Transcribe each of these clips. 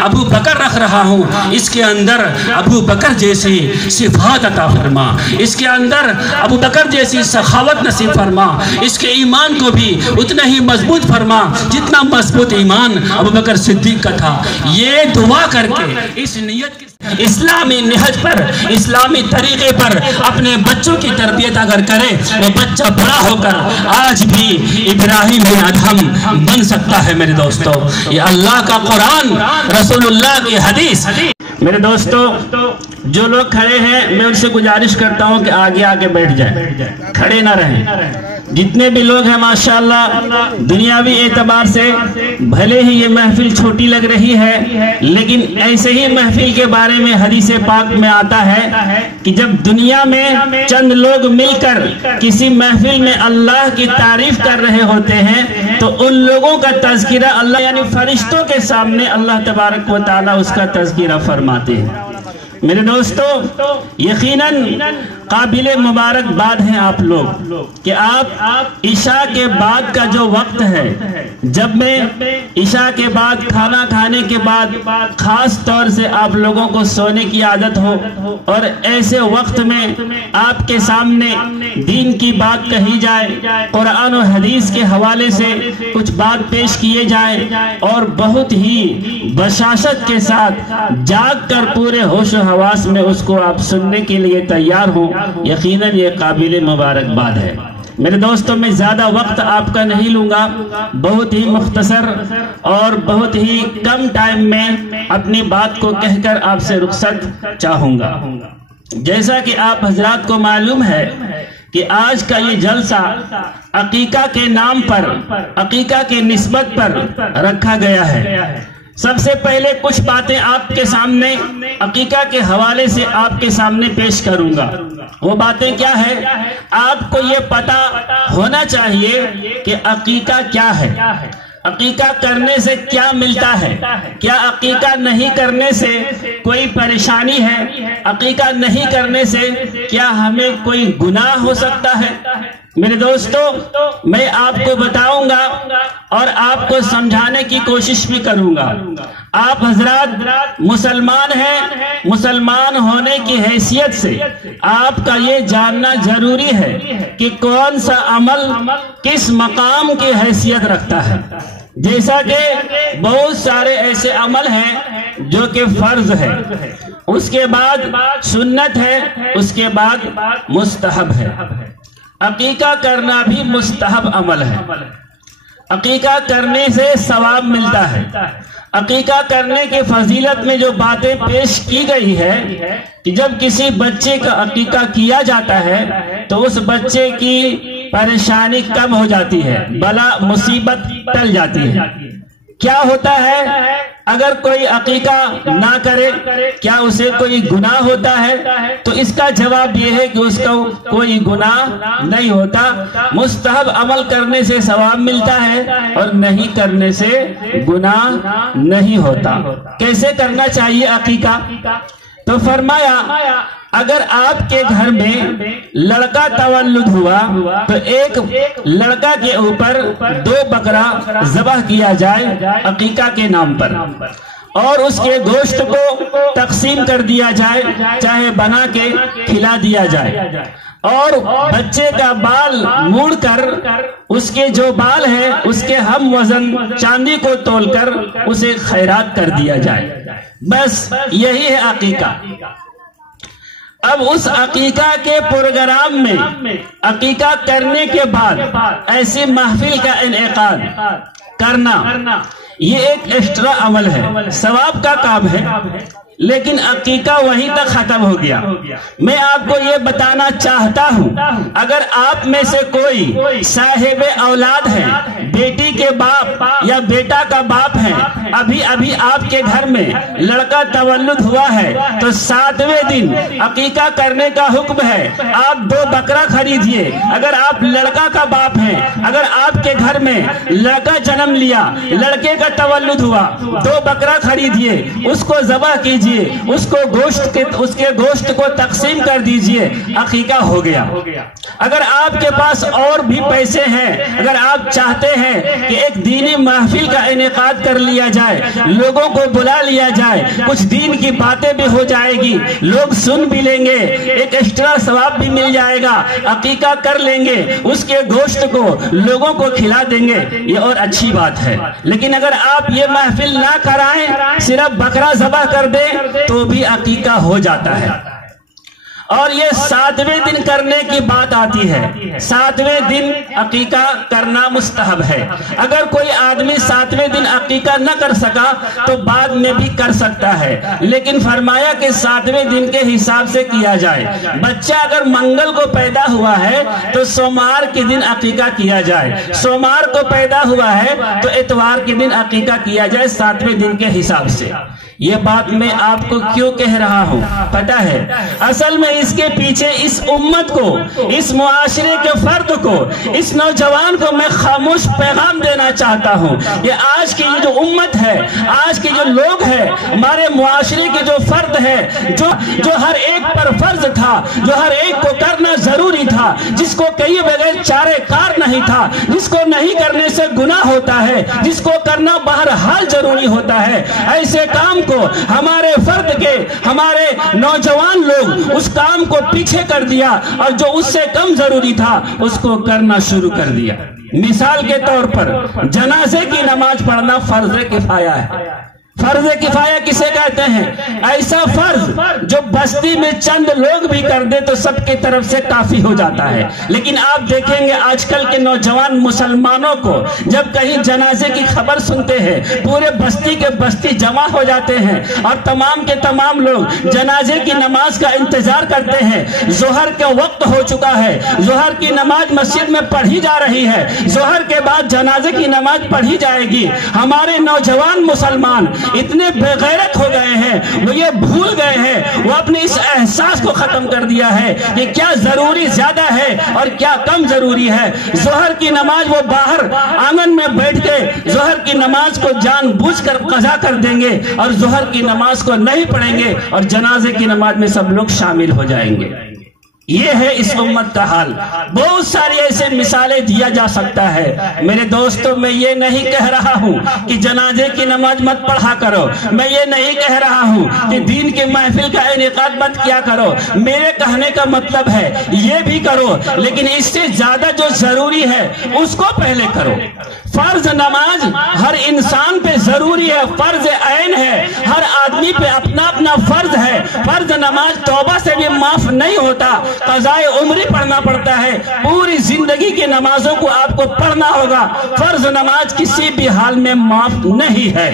ابو بکر رکھ رہا ہوں، اس کے اندر ابو بکر جیسی صفات عطا فرما، اس کے اندر ابو بکر جیسی سخاوت نصیب فرما، اس کے ایمان کو بھی اتنا ہی مضبوط فرما جتنا مضبوط ایمان ابو بکر صدیق کا تھا۔ یہ دعا کر کے اس نیت کی اسلامی نہج پر، اسلامی طریقے پر اپنے بچوں کی تربیت اگر کرے، وہ بچہ بڑا ہو کر آج بھی ابراہیم بن ادہم بن سکتا ہے۔ میرے دوستو، یہ اللہ کا قرآن، رسول اللہ کی حدیث۔ میرے دوستو، جو لوگ کھڑے ہیں میں ان سے گزارش کرتا ہوں کہ آگے آگے بیٹھ جائیں، کھڑے نہ رہیں۔ جتنے بھی لوگ ہیں ماشاءاللہ دنیاوی اعتبار سے بھلے ہی یہ محفل چھوٹی لگ رہی ہے، لیکن ایسے ہی محفل کے بارے میں حدیث پاک میں آتا ہے کہ جب دنیا میں چند لوگ مل کر کسی محفل میں اللہ کی تعریف کر رہے ہوتے ہیں تو ان لوگوں کا تذکرہ اللہ یعنی فرشتوں کے سامنے اللہ تبارک و تعالیٰ اس کا تذکرہ فرماتے ہیں۔ میرے دوستو، یقیناً قابل مبارکباد ہیں آپ لوگ کہ آپ عشاء کے بعد کا جو وقت ہے، جب میں عشاء کے بعد کھانا کھانے کے بعد خاص طور سے آپ لوگوں کو سونے کی عادت ہو اور ایسے وقت میں آپ کے سامنے دین کی بات کہی جائے، قرآن و حدیث کے حوالے سے کچھ بات پیش کیے جائے اور بہت ہی بشاشت کے ساتھ جاگ کر پورے ہوش و حواس میں اس کو آپ سننے کے لیے تیار ہوں، یقیناً یہ قابل مبارکباد ہے۔ میرے دوستوں، میں زیادہ وقت آپ کا نہیں لوں گا، بہت ہی مختصر اور بہت ہی کم ٹائم میں اپنی بات کو کہہ کر آپ سے رخصت چاہوں گا۔ جیسا کہ آپ حضرات کو معلوم ہے کہ آج کا یہ جلسہ عقیقہ کے نام پر، عقیقہ کے نسبت پر رکھا گیا ہے۔ سب سے پہلے کچھ باتیں آپ کے سامنے عقیقہ کے حوالے سے آپ کے سامنے پیش کروں گا۔ وہ باتیں کیا ہے؟ آپ کو یہ پتہ ہونا چاہیے کہ عقیقہ کیا ہے، عقیقہ کرنے سے کیا ملتا ہے، کیا عقیقہ نہیں کرنے سے کوئی پریشانی ہے، عقیقہ نہیں کرنے سے کیا ہمیں کوئی گناہ ہو سکتا ہے۔ میرے دوستو، میں آپ کو بتاؤں گا اور آپ کو سمجھانے کی کوشش بھی کروں گا۔ آپ حضرات مسلمان ہیں، مسلمان ہونے کی حیثیت سے آپ کا یہ جاننا ضروری ہے کہ کون سا عمل کس مقام کی حیثیت رکھتا ہے۔ جیسا کہ بہت سارے ایسے عمل ہیں جو کہ فرض ہے، اس کے بعد سنت ہے، اس کے بعد مستحب ہے۔ عقیقہ کرنا بھی مستحب عمل ہے، عقیقہ کرنے سے ثواب ملتا ہے۔ عقیقہ کرنے کے فضیلت میں جو باتیں پیش کی گئی ہے کہ جب کسی بچے کا عقیقہ کیا جاتا ہے تو اس بچے کی پریشانی کم ہو جاتی ہے، بلا مصیبت ٹل جاتی ہے۔ کیا ہوتا ہے اگر کوئی عقیقہ نہ کرے، کیا اسے کوئی گناہ ہوتا ہے؟ تو اس کا جواب یہ ہے کہ اس کو کوئی گناہ نہیں ہوتا، مستحب عمل کرنے سے ثواب ملتا ہے اور نہیں کرنے سے گناہ نہیں ہوتا۔ کیسے کرنا چاہیے عقیقہ؟ تو فرمایا اگر آپ کے گھر میں لڑکا تولد ہوا تو ایک لڑکا کے اوپر 2 بکرا ذبح کیا جائے عقیقہ کے نام پر، اور اس کے گوشت کو تقسیم کر دیا جائے، چاہے بنا کے کھلا دیا جائے، اور بچے کا بال موڑ کر اس کے جو بال ہے اس کے ہم وزن چاندی کو تول کر اسے خیرات کر دیا جائے۔ بس یہی ہے عقیقہ۔ اب اس عقیقہ کے پروگرام میں عقیقہ کرنے کے بعد ایسی محفل کا انعقاد کرنا یہ ایک ایکسٹرا عمل ہے، ثواب کا کام ہے، لیکن عقیقہ وہیں تک ختم ہو گیا۔ میں آپ کو یہ بتانا چاہتا ہوں اگر آپ میں سے کوئی صاحب اولاد ہے، بیٹی کے باپ یا بیٹا کا باپ ہے، ابھی آپ کے گھر میں لڑکا تولد ہوا ہے تو 7ویں دن عقیقہ کرنے کا حکم ہے۔ آپ 2 بکرا خریدیے۔ اگر آپ لڑکا کا باپ ہیں، اگر آپ کے گھر میں لڑکا جنم لیا، لڑکے کا تولد ہوا، 2 بکرا خریدیے، اس کو ذبح کیجیے، اس کے گوشت کو تقسیم کر دیجئے، عقیقہ ہو گیا۔ اگر آپ کے پاس اور بھی پیسے ہیں، اگر آپ چاہتے ہیں کہ ایک دینی محفل کا انعقاد کر لیا جائے, لوگوں کو بلا لیا جائے, کچھ دین کی باتیں بھی ہو جائے گی, لوگ سن بھی لیں گے, ایک ایکسٹرا ثواب بھی مل جائے گا, عقیقہ کر لیں گے, اس کے گوشت کو لوگوں کو کھلا دیں گے, یہ اور اچھی بات ہے. لیکن اگر آپ یہ محفل نہ کرائیں, صرف بکرا ذبح کر دیں تو بھی عقیقہ ہو جاتا ہے. اور یہ 7ویں دن کرنے کی بات آتی ہے. 7ویں دن عقیقہ کرنا مستحب ہے. اگر کوئی آدمی 7ویں دن عقیقہ نہ کر سکا تو بعد میں بھی کر سکتا ہے, لیکن فرمایا کہ 7ویں دن کے حساب سے کیا جائے. بچہ اگر منگل کو پیدا ہوا ہے تو سوموار کے دن عقیقہ کیا جائے, سوموار کو پیدا ہوا ہے تو اتوار کے دن عقیقہ کیا جائے 7ویں دن کے حساب سے. یہ بات میں آپ کو کیوں کہہ رہا ہوں پتہ ہے؟ اصل میں اس کے پیچھے اس امت کو, اس معاشرے کے فرد کو, اس نوجوان کو میں خاموش پیغام دینا چاہتا ہوں. یہ آج کی جو امت ہے, آج کے جو لوگ ہیں, ہمارے معاشرے کے جو فرد ہے, جو ہر ایک پر فرض تھا, جو ہر ایک کو کرنا ضروری تھا, جس کو کئی بغیر چارے کار نہیں تھا, جس کو نہیں کرنے سے گناہ ہوتا ہے, جس کو کرنا بہرحال ضروری ہوتا ہے, ایسے کام کو ہمارے فرد کے, ہمارے نوجوان لوگ اس کام کو پیچھے کر دیا, اور جو اس سے کم ضروری تھا اس کو کرنا شروع کر دیا. مثال کے طور پر جنازے کی نماز پڑھنا فرض کفایہ ہے. فرض کفایہ کسے کہتے ہیں؟ ایسا فرض جو بستی میں چند لوگ بھی کر دے تو سب کی طرف سے کافی ہو جاتا ہے. لیکن آپ دیکھیں گے آج کل کے نوجوان مسلمانوں کو جب کہیں جنازے کی خبر سنتے ہیں, پورے بستی کے بستی جمع ہو جاتے ہیں اور تمام کے تمام لوگ جنازے کی نماز کا انتظار کرتے ہیں. ظہر کا وقت ہو چکا ہے, ظہر کی نماز مسجد میں پڑھی جا رہی ہے, ظہر کے بعد جنازے کی نماز پڑھی جائے گی. ہمارے نوجوان مسلمان اتنے بے غیرت ہو گئے ہیں, وہ یہ بھول گئے ہیں, وہ اپنے اس احساس کو ختم کر دیا ہے کہ کیا ضروری زیادہ ہے اور کیا کم ضروری ہے. ظہر کی نماز وہ باہر آنگن میں بیٹھ کے ظہر کی نماز کو جان بوجھ کر قضا کر دیں گے اور ظہر کی نماز کو نہیں پڑھیں گے, اور جنازے کی نماز میں سب لوگ شامل ہو جائیں گے. یہ ہے اس امت کا حال. بہت ساری ایسے مثالیں دیا جا سکتا ہے. میرے دوستوں, میں یہ نہیں کہہ رہا ہوں کہ جنازے کی نماز مت پڑھا کرو, میں یہ نہیں کہہ رہا ہوں کہ دین کے محفل کا انعقاد مت کیا کرو. میرے کہنے کا مطلب ہے یہ بھی کرو, لیکن اس سے زیادہ جو ضروری ہے اس کو پہلے کرو. فرض نماز ہر انسان پہ ضروری ہے, فرض عین ہے, ہر آدمی پہ اپنا اپنا فرض ہے. فرض نماز توبہ سے بھی معاف نہیں ہوتا, قضائے عمری پڑھنا پڑتا ہے. پوری زندگی کی نمازوں کو آپ کو پڑھنا ہوگا. فرض نماز کسی بھی حال میں معاف نہیں ہے.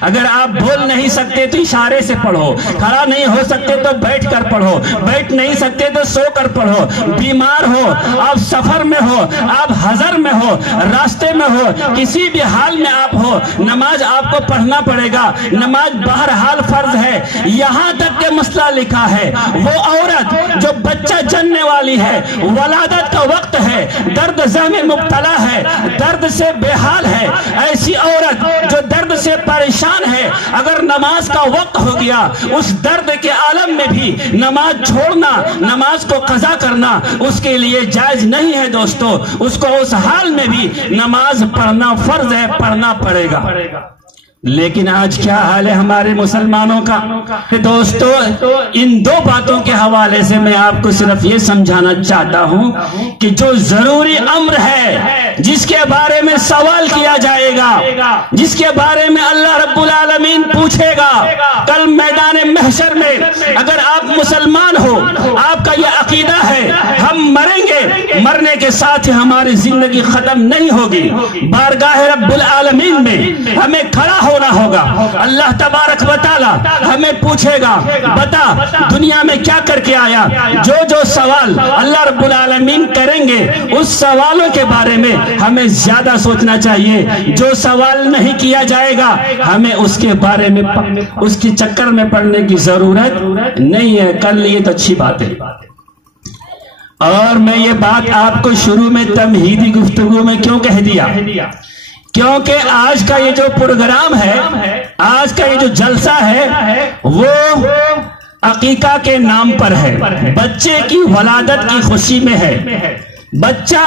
اگر آپ بول نہیں سکتے تو اشارے سے پڑھو, کھڑا نہیں ہو سکتے تو بیٹھ کر پڑھو, بیٹھ نہیں سکتے تو سو کر پڑھو, بیمار ہو, آپ سفر میں ہو, آپ حضر میں ہو, راستے میں ہو, کسی بھی حال میں آپ ہو, نماز آپ کو پڑھنا پڑے گا. نماز بہرحال فرض ہے. یہاں تک کہ مسئلہ لکھا ہے, وہ عورت جو بچہ جننے والی ہے, ولادت کا وقت ہے, درد زہ میں مبتلا ہے, درد سے بے حال ہے, ایسی عورت جو درد سے پریشان ہے, اگر نماز کا وقت ہو گیا, اس درد کے عالم میں بھی نماز چھوڑنا, نماز کو قضا کرنا اس کے لیے جائز نہیں ہے. دوستو, اس کو اس حال میں بھی نماز پڑھنا فرض ہے, پڑھنا پڑے گا. لیکن آج کیا حال ہے ہمارے مسلمانوں کا؟ دوستو, ان دو باتوں کے حوالے سے میں آپ کو صرف یہ سمجھانا چاہتا ہوں کہ جو ضروری امر ہے, جس کے بارے میں سوال کیا جائے گا, جس کے بارے میں اللہ رب العالمین پوچھے گا کل میدان محشر میں, اگر آپ مسلمان ہو, آپ کا یہ عقیدہ ہے ہم مریں گے, مرنے کے ساتھ ہی ہماری زندگی ختم نہیں ہوگی, بارگاہ رب العالمین میں ہمیں کھڑا ہونا ہوگا. اللہ تبارک و تعالی ہمیں پوچھے گا, بتا دنیا میں کیا کر کے آیا. جو سوال اللہ رب العالمین کریں گے, اس سوالوں کے بارے میں ہمیں زیادہ سوچنا چاہیے. جو سوال نہیں کیا جائے گا, ہمیں اس کے بارے میں اس کی چکر میں پڑنے کی ضرورت نہیں ہے. کر لیے تو اچھی بات ہے. اور میں یہ بات آپ کو شروع میں تمہیدی گفتگو میں کیوں کہہ دیا؟ کیونکہ آج کا یہ جو پروگرام ہے, آج کا یہ جو جلسہ ہے, وہ عقیقہ کے نام پر ہے, بچے کی ولادت کی خوشی میں ہے. بچہ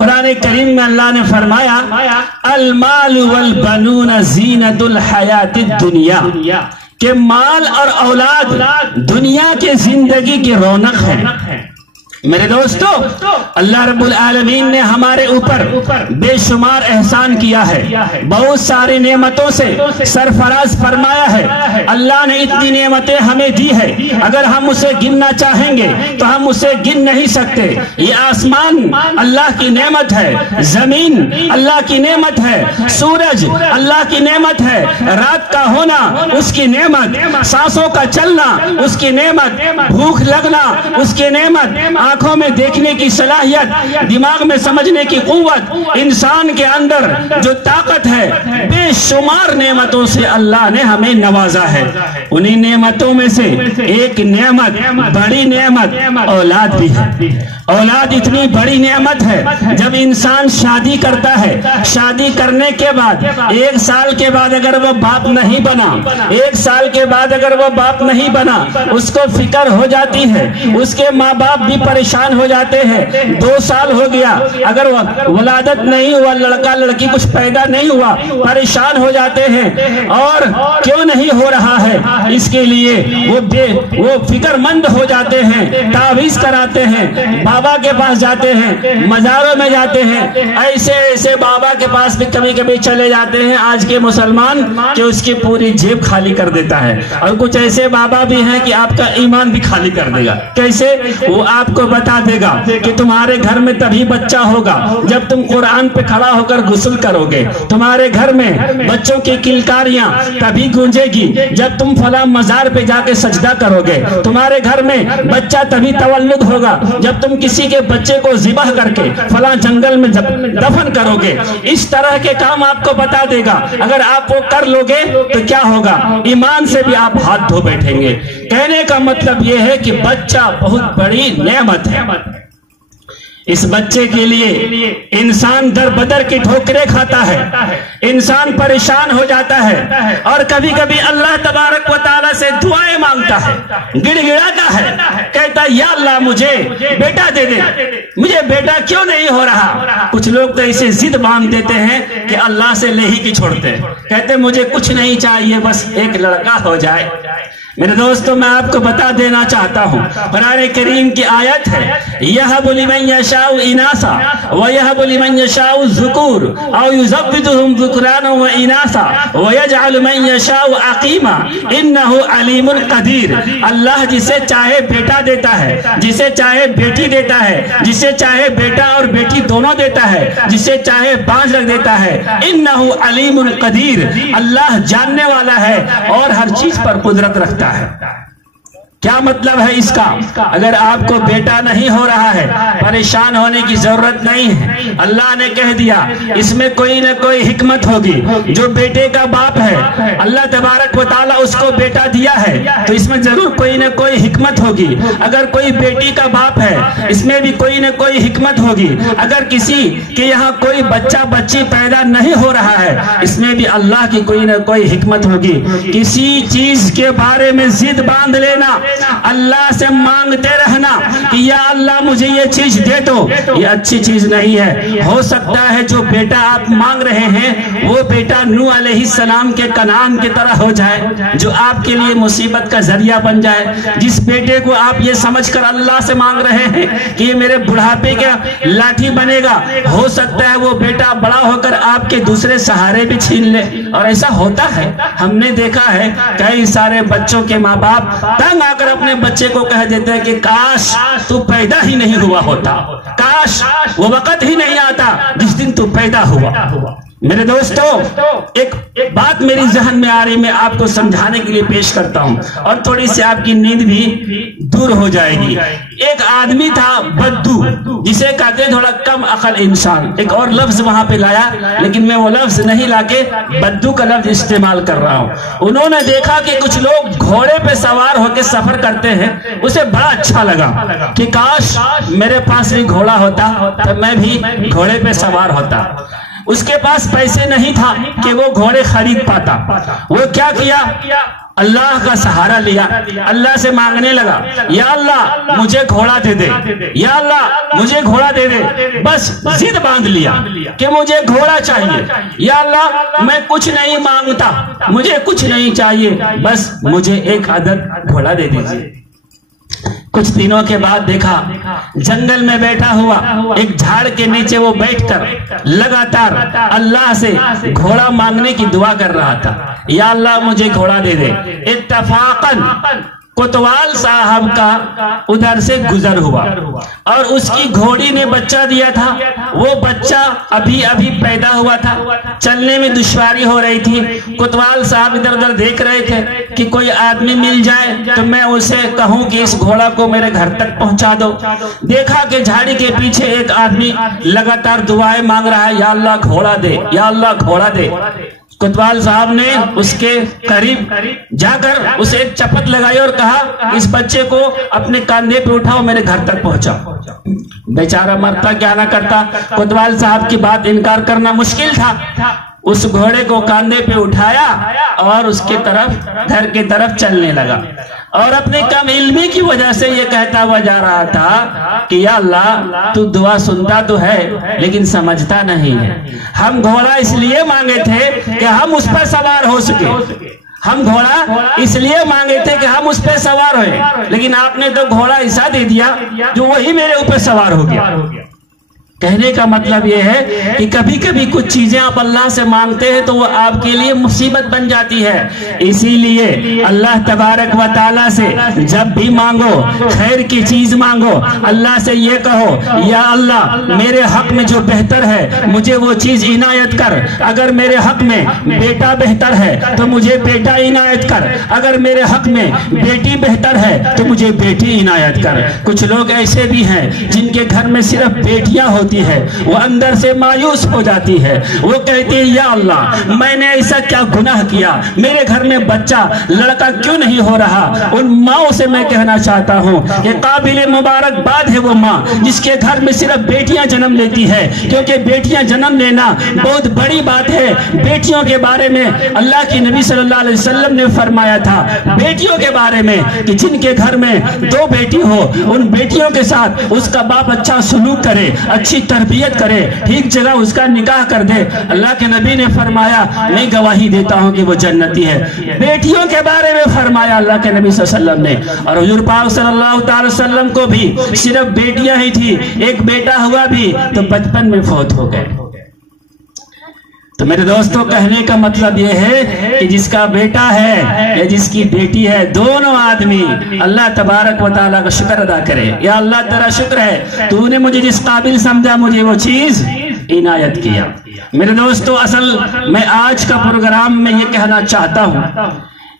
قرآن کریم میں اللہ نے فرمایا المال والبنون زینت الحیات الدنیا، کہ مال اور اولاد دنیا کے زندگی کی رونق ہے۔ میرے دوستو، اللہ رب العالمین نے ہمارے اوپر بے شمار احسان کیا ہے، بہت ساری نعمتوں سے سرفراز فرمایا ہے۔ اللہ نے اتنی نعمتیں ہمیں دی ہے، اگر ہم اسے گننا چاہیں گے تو ہم اسے گن نہیں سکتے۔ یہ آسمان اللہ کی نعمت ہے، زمین اللہ کی نعمت ہے، سورج اللہ کی نعمت ہے، رات کا ہونا اس کی نعمت، سانسوں کا چلنا اس کی نعمت، بھوک لگنا اس کی نعمت، آنکھوں میں دیکھنے کی صلاحیت، دماغ میں سمجھنے کی قوت، انسان کے اندر جو طاقت ہے، بے شمار نعمتوں سے اللہ نے ہمیں نوازا ہے۔ انہی نعمتوں میں سے ایک نعمت، بڑی نعمت اولاد بھی ہے۔ اولاد اتنی بڑی نعمت ہے، جب انسان شادی کرتا ہے، شادی کرنے کے بعد 1 سال کے بعد اگر وہ باپ نہیں بنا، 1 سال کے بعد اگر وہ باپ نہیں بنا، اس کو فکر ہو جاتی ہے، اس کے ماں باپ بھی پریشان ہو جاتے ہیں۔ 2 سال ہو گیا، اگر ولادت نہیں ہوا، لڑکا لڑکی کچھ پیدا نہیں ہوا، پریشان ہو جاتے ہیں، اور کیوں نہیں ہو رہا ہے اس کے لیے وہ فکر مند ہو جاتے ہیں، تعویذ کراتے ہیں، بابا کے پاس جاتے ہیں، مزاروں میں جاتے ہیں، ایسے بابا کے پاس بھی کبھی کبھی چلے جاتے ہیں آج کے مسلمان، کہ اس کی پوری جیب خالی کر دیتا ہے۔ اور کچھ ایسے بابا بھی ہیں کہ آپ کا ایمان بھی خالی کر دے گا۔ کیسے؟ وہ آپ کو بتا دے گا کہ تمہارے گھر میں تبھی بچہ ہوگا جب تم قرآن پہ کھڑا ہو کر غسل کرو گے، تمہارے گھر میں بچوں کی کلکاریاں تبھی گونجے گی جب تم فلاں مزار پہ جا کے سجدہ کرو گے، تمہارے گھر میں بچہ تبھی تولد ہوگا جب تم کسی کے بچے کو ذبح کر کے فلاں جنگل میں دفن کرو گے۔ اس طرح کے کام آپ کو بتا دے گا۔ اگر آپ وہ کر لو گے تو کیا ہوگا؟ ایمان سے بھی آپ ہاتھ دھو بیٹھیں گے۔ کہنے کا مطلب یہ ہے کہ بچہ بہت بڑی نعمت ہے۔ اس بچے کے لیے انسان در بدر کی ٹھوکریں کھاتا ہے، انسان پریشان ہو جاتا ہے، اور کبھی کبھی اللہ تبارک و تعالیٰ سے دعائیں مانگتا ہے، گڑ گڑاتا ہے، کہتا ہے یا اللہ مجھے بیٹا دے دے، مجھے بیٹا کیوں نہیں ہو رہا؟ کچھ لوگ تو اسے ضد باندھ دیتے ہیں کہ اللہ سے لے ہی کی چھوڑتے ہیں، کہتے مجھے کچھ نہیں چاہیے، بس ایک لڑکا ہو جائے۔ میرے دوستو، میں آپ کو بتا دینا چاہتا ہوں، قرآن کریم کی آیت ہے یَهَبُ لِمَن يَشَاءُ إِنَاثًا وَيَهَبُ لِمَن يَشَاءُ الذُّكُورَ أَوْ يُزَوِّجُهُمْ ذُكْرَانًا وَإِنَاثًا وَيَجْعَلُ مَن يَشَاءُ عَقِيمًا إِنَّهُ عَلِيمٌ قَدِيرٌ۔ اللہ جسے چاہے بیٹا دیتا ہے، جسے چاہے بیٹی دیتا ہے، جسے چاہے بیٹا اور بیٹی دونوں دیتا ہے، جسے چاہے باز رکھ دیتا ہے۔ إِنَّهُ عَلِيمٌ قَدِيرٌ، اللہ جاننے والا ہے اور ہر چیز پر قدرت رکھتا ہے۔ کیا مطلب ہے اس کا؟ اگر آپ کو بیٹا نہیں ہو رہا ہے، پریشان ہونے کی ضرورت نہیں ہے۔ اللہ نے کہہ دیا اس میں کوئی نہ کوئی حکمت ہوگی۔ جو بیٹے کا باپ ہے، اللہ تبارک و تعالیٰ اس کو بیٹا دیا ہے تو اس میں ضرور کوئی نہ کوئی حکمت ہوگی۔ اگر کوئی بیٹی کا باپ ہے، اس میں بھی کوئی نہ کوئی حکمت ہوگی۔ اگر کسی کے یہاں کوئی بچہ بچی پیدا نہیں ہو رہا ہے، اس میں بھی اللہ کی کوئی نہ کوئی حکمت ہوگی۔ کسی چیز کے بارے میں ضد باندھ لینا، اللہ سے مانگتے رہنا کہ یا اللہ مجھے یہ چیز دے دو، یہ اچھی چیز نہیں ہے۔ ہو سکتا ہے جو بیٹا آپ مانگ رہے ہیں وہ بیٹا نوح علیہ السلام کے کنعان کی طرح ہو جائے، جو آپ کے لیے مصیبت کا ذریعہ بن جائے۔ جس بیٹے کو آپ یہ سمجھ کر اللہ سے مانگ رہے ہیں کہ یہ میرے بڑھاپے کا لاٹھی بنے گا، ہو سکتا ہے وہ بیٹا بڑا ہو کر آپ کے دوسرے سہارے بھی چھین لے۔ اور ایسا ہوتا ہے، ہم نے دیکھا ہے کئی سارے بچوں کے ماں باپ تنگ آ کر اپنے بچے کو کہہ دیتے ہیں کہ کاش تو پیدا ہی نہیں ہوا ہوتا، کاش وہ وقت ہی نہیں آتا جس دن تو پیدا ہوا۔ میرے دوستو، ایک بات میری ذہن میں آ رہی، میں آپ کو سمجھانے کے لیے پیش کرتا ہوں اور تھوڑی سی آپ کی نیند بھی دور ہو جائے گی۔ ایک آدمی تھا بدو، جسے کہتے تھوڑا کم عقل انسان، ایک اور لفظ وہاں پہ لایا لیکن میں وہ لفظ نہیں لا کے بدو کا لفظ استعمال کر رہا ہوں۔ انہوں نے دیکھا کہ کچھ لوگ گھوڑے پہ سوار ہو کے سفر کرتے ہیں، اسے بڑا اچھا لگا کہ کاش میرے پاس بھی گھوڑا ہوتا تو میں بھی گھوڑے پہ سوار ہوتا۔ اس کے پاس پیسے نہیں تھا کہ وہ گھوڑے خرید پاتا۔ وہ کیا کیا؟ اللہ کا سہارا لیا، اللہ سے مانگنے لگا، یا اللہ مجھے گھوڑا دے دے، یا اللہ مجھے گھوڑا دے دے، بس ضد باندھ لیا کہ مجھے گھوڑا چاہیے، یا اللہ میں کچھ نہیں مانگتا، مجھے کچھ نہیں چاہیے، بس مجھے ایک عدد گھوڑا دے دیجیے۔ کچھ دنوں کے بعد دیکھا جنگل میں بیٹھا ہوا ایک جھاڑ کے نیچے وہ بیٹھ کر لگاتار اللہ سے گھوڑا مانگنے کی دعا کر رہا تھا، یا اللہ مجھے گھوڑا دے دے۔ اتفاقاً کوتوال صاحب کا ادھر سے گزر ہوا اور اس کی گھوڑی نے بچہ دیا تھا، وہ بچہ ابھی ابھی پیدا ہوا تھا، چلنے میں دشواری ہو رہی تھی۔ کوتوال صاحب ادھر ادھر دیکھ رہے تھے کہ کوئی آدمی مل جائے تو میں اسے کہوں کہ اس گھوڑا کو میرے گھر تک پہنچا دو۔ دیکھا کہ جھاڑی کے پیچھے ایک آدمی لگاتار دعائیں مانگ رہا ہے، یا اللہ گھوڑا دے، یا اللہ گھوڑا دے۔ کوتوال صاحب نے اس کے قریب جا کر اسے ایک چپت لگائی اور کہا اس بچے کو اپنے کاندھے پہ اٹھاؤ، میرے گھر تک پہنچاؤ۔ بیچارہ مرتا کیا نہ کرتا، کوتوال صاحب کی بات انکار کرنا مشکل تھا۔ اس گھوڑے کو کاندھے پہ اٹھایا اور اس کے طرف گھر کی طرف چلنے لگا، اور اپنے کم علمی کی وجہ سے یہ کہتا ہوا جا رہا تھا کہ یا اللہ تو دعا سنتا تو ہے لیکن سمجھتا نہیں ہے۔ ہم گھوڑا اس لیے مانگے تھے کہ ہم اس پر سوار ہو سکے، ہم گھوڑا اس لیے مانگے تھے کہ ہم اس پہ سوار ہوئے، لیکن آپ نے تو گھوڑا ایسا دے دیا جو وہی میرے اوپر سوار ہو گیا۔ کہنے کا مطلب یہ ہے کہ کبھی کبھی کچھ چیزیں آپ اللہ سے مانگتے ہیں تو وہ آپ کے لیے مصیبت بن جاتی ہے۔ اسی لیے اللہ تبارک و تعالیٰ سے جب بھی مانگو، خیر کی چیز مانگو، اللہ سے یہ کہو یا اللہ میرے حق میں جو بہتر ہے مجھے وہ چیز عنایت کر۔ اگر میرے حق میں بیٹا بہتر ہے تو مجھے بیٹا عنایت کر، اگر میرے حق میں بیٹی بہتر ہے تو مجھے بیٹی عنایت کر۔ کچھ لوگ ایسے بھی ہیں جن کے گھر میں صرف بیٹیاں ہوتی ہے، وہ اندر سے مایوس ہو جاتی ہے، وہ کہتی ہے یا اللہ میں نے ایسا کیا گناہ کیا، میرے گھر میں بچہ لڑکا کیوں نہیں ہو رہا۔ ان ماں سے میں کہنا چاہتا ہوں کہ قابل مبارک بات ہے وہ ماں جس کے گھر میں صرف بیٹیاں جنم لیتی ہے، کیونکہ بیٹیاں جنم لینا بہت بڑی بات ہے۔ بیٹیوں کے بارے میں اللہ کی نبی صلی اللہ علیہ وسلم نے فرمایا تھا بیٹیوں کے بارے میں کہ جن کے گھر میں 2 بیٹی ہو ان بیٹیوں کے ساتھ اس کا باپ اچھا سلوک کرے، اچھی تربیت کرے، ٹھیک جگہ اس کا نکاح کر دے۔ اللہ کے نبی نے فرمایا میں گواہی دیتا ہوں کہ وہ جنتی ہے۔ بیٹیوں کے بارے میں فرمایا اللہ کے نبی صلی اللہ علیہ وسلم نے، اور حضور پاک صلی اللہ تعالی وسلم کو بھی صرف بیٹیاں ہی تھی، ایک بیٹا ہوا بھی تو بچپن میں فوت ہو گئے۔ تو میرے دوستوں کہنے کا مطلب یہ ہے کہ جس کا بیٹا ہے یا جس کی بیٹی ہے، دونوں آدمی اللہ تبارک و تعالیٰ کا شکر ادا کرے، یا اللہ تیرا شکر ہے تو نے مجھے جس قابل سمجھا مجھے وہ چیز عنایت کیا۔ میرے دوستوں اصل میں آج کا پروگرام میں یہ کہنا چاہتا ہوں،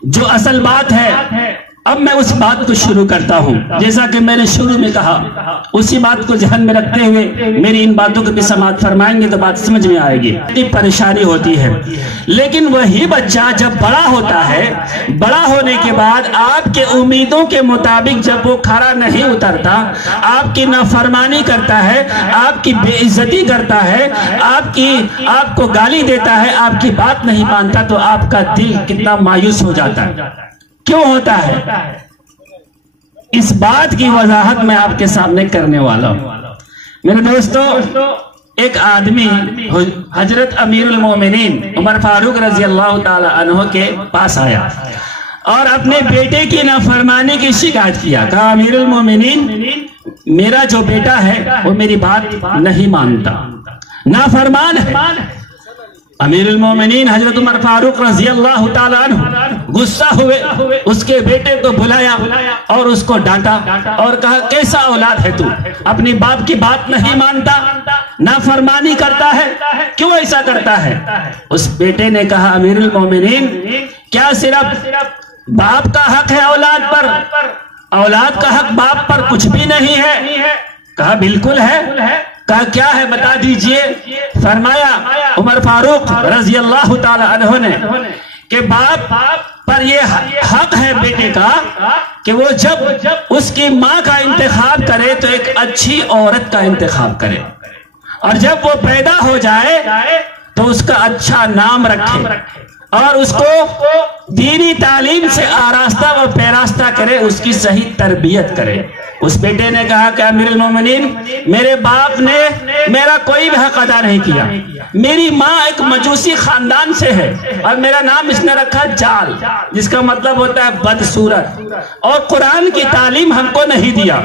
جو اصل بات ہے اب میں اس بات کو شروع کرتا ہوں۔ جیسا کہ میں نے شروع میں کہا اسی بات کو ذہن میں رکھتے ہوئے میری ان باتوں کو بھی سماعت فرمائیں گے تو بات سمجھ میں آئے گی۔ اتنی پریشانی ہوتی ہے، لیکن وہی بچہ جب بڑا ہوتا ہے، بڑا ہونے کے بعد آپ کے امیدوں کے مطابق جب وہ کھڑا نہیں اترتا، آپ کی نافرمانی کرتا ہے، آپ کی بے عزتی کرتا ہے، آپ کو گالی دیتا ہے، آپ کی بات نہیں مانتا، تو آپ کا دل کتنا مایوس ہو جاتا ہے۔ کیوں ہوتا ہے؟ اس بات کی وضاحت میں آپ کے سامنے کرنے والا ہوں۔ میرے دوستو ایک آدمی حضرت امیر المومنین عمر فاروق رضی اللہ تعالی عنہ کے پاس آیا اور اپنے بیٹے کی نافرمانی کی شکایت کیا۔ کہا امیر المومنین میرا جو بیٹا ہے وہ میری بات نہیں مانتا، نافرمان ہے۔ امیر المومنین حضرت عمر فاروق رضی اللہ تعالیٰ عنہ غصہ ہوئے، اس کے بیٹے کو بلایا اور اس کو ڈانٹا اور کہا کیسا اولاد ہے تو، اپنی باپ کی بات نہیں مانتا، نافرمانی کرتا ہے، کیوں ایسا کرتا ہے؟ اس بیٹے نے کہا امیر المومنین کیا صرف باپ کا حق ہے اولاد پر؟ اولاد کا حق باپ پر کچھ بھی نہیں ہے؟ کہا بالکل ہے۔ کہا کیا ہے بتا دیجئے۔ فرمایا عمر فاروق رضی اللہ تعالی عنہ نے کہ باپ پر یہ حق ہے بیٹے کا کہ وہ جب اس کی ماں کا انتخاب کرے تو ایک اچھی عورت کا انتخاب کرے، اور جب وہ پیدا ہو جائے تو اس کا اچھا نام رکھے اور اس کو دینی تعلیم سے آراستہ و پیراستہ کرے، اس کی صحیح تربیت کرے۔ اس بیٹے نے کہا کہ امیر المومنین، میرے باپ نے میرا کوئی بھی حق ادا نہیں کیا، میری ماں ایک مجوسی خاندان سے ہے اور میرا نام اس نے رکھا جال، جس کا مطلب ہوتا ہے بدصورت، اور قرآن کی تعلیم ہم کو نہیں دیا۔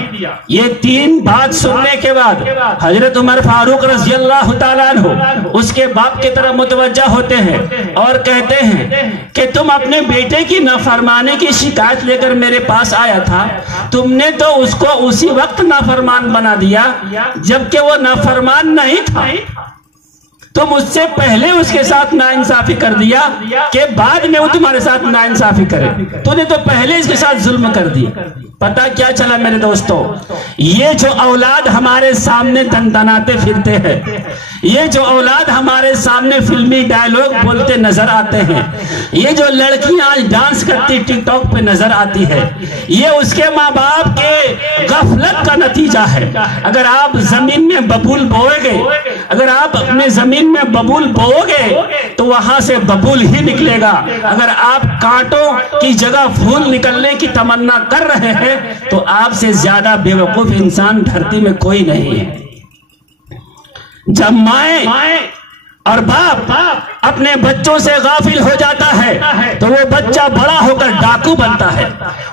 یہ تین بات سننے کے بعد حضرت عمر فاروق رضی اللہ تعالیٰ عنہ اس کے باپ کی طرف متوجہ ہوتے ہیں اور کہتے ہیں کہ تم اپنے بیٹے کی نافرمانی کی شکایت لے کر میرے پاس آیا تھا، تم نے تو اس کو اسی وقت نافرمان بنا دیا جبکہ وہ نافرمان نہیں تھا، تم اس سے پہلے اس کے ساتھ ناانصافی کر دیا کہ بعد میں وہ تمہارے ساتھ ناانصافی کرے، تو نے تو پہلے اس کے ساتھ ظلم کر دیا۔ پتہ کیا چلا میرے دوستو، یہ جو اولاد ہمارے سامنے دندناتے پھرتے ہیں، یہ جو اولاد ہمارے سامنے فلمی ڈائیلاگ بولتے نظر آتے ہیں، یہ جو لڑکیاں آج ڈانس کرتی ٹک ٹاک پہ نظر آتی ہے، یہ اس کے ماں باپ کے غفلت کا نتیجہ ہے۔ اگر آپ زمین میں ببول بوئے گے، اگر آپ اپنے زمین میں ببول بو گے تو وہاں سے ببول ہی نکلے گا۔ اگر آپ کانٹوں کی جگہ پھول نکلنے کی تمنا کر رہے ہیں تو آپ سے زیادہ بے وقوف انسان دھرتی میں کوئی نہیں ہے۔ جب مائیں اور باپ اپنے بچوں سے غافل ہو جاتا ہے تو وہ بچہ بڑا ہو کر ڈاکو بنتا ہے،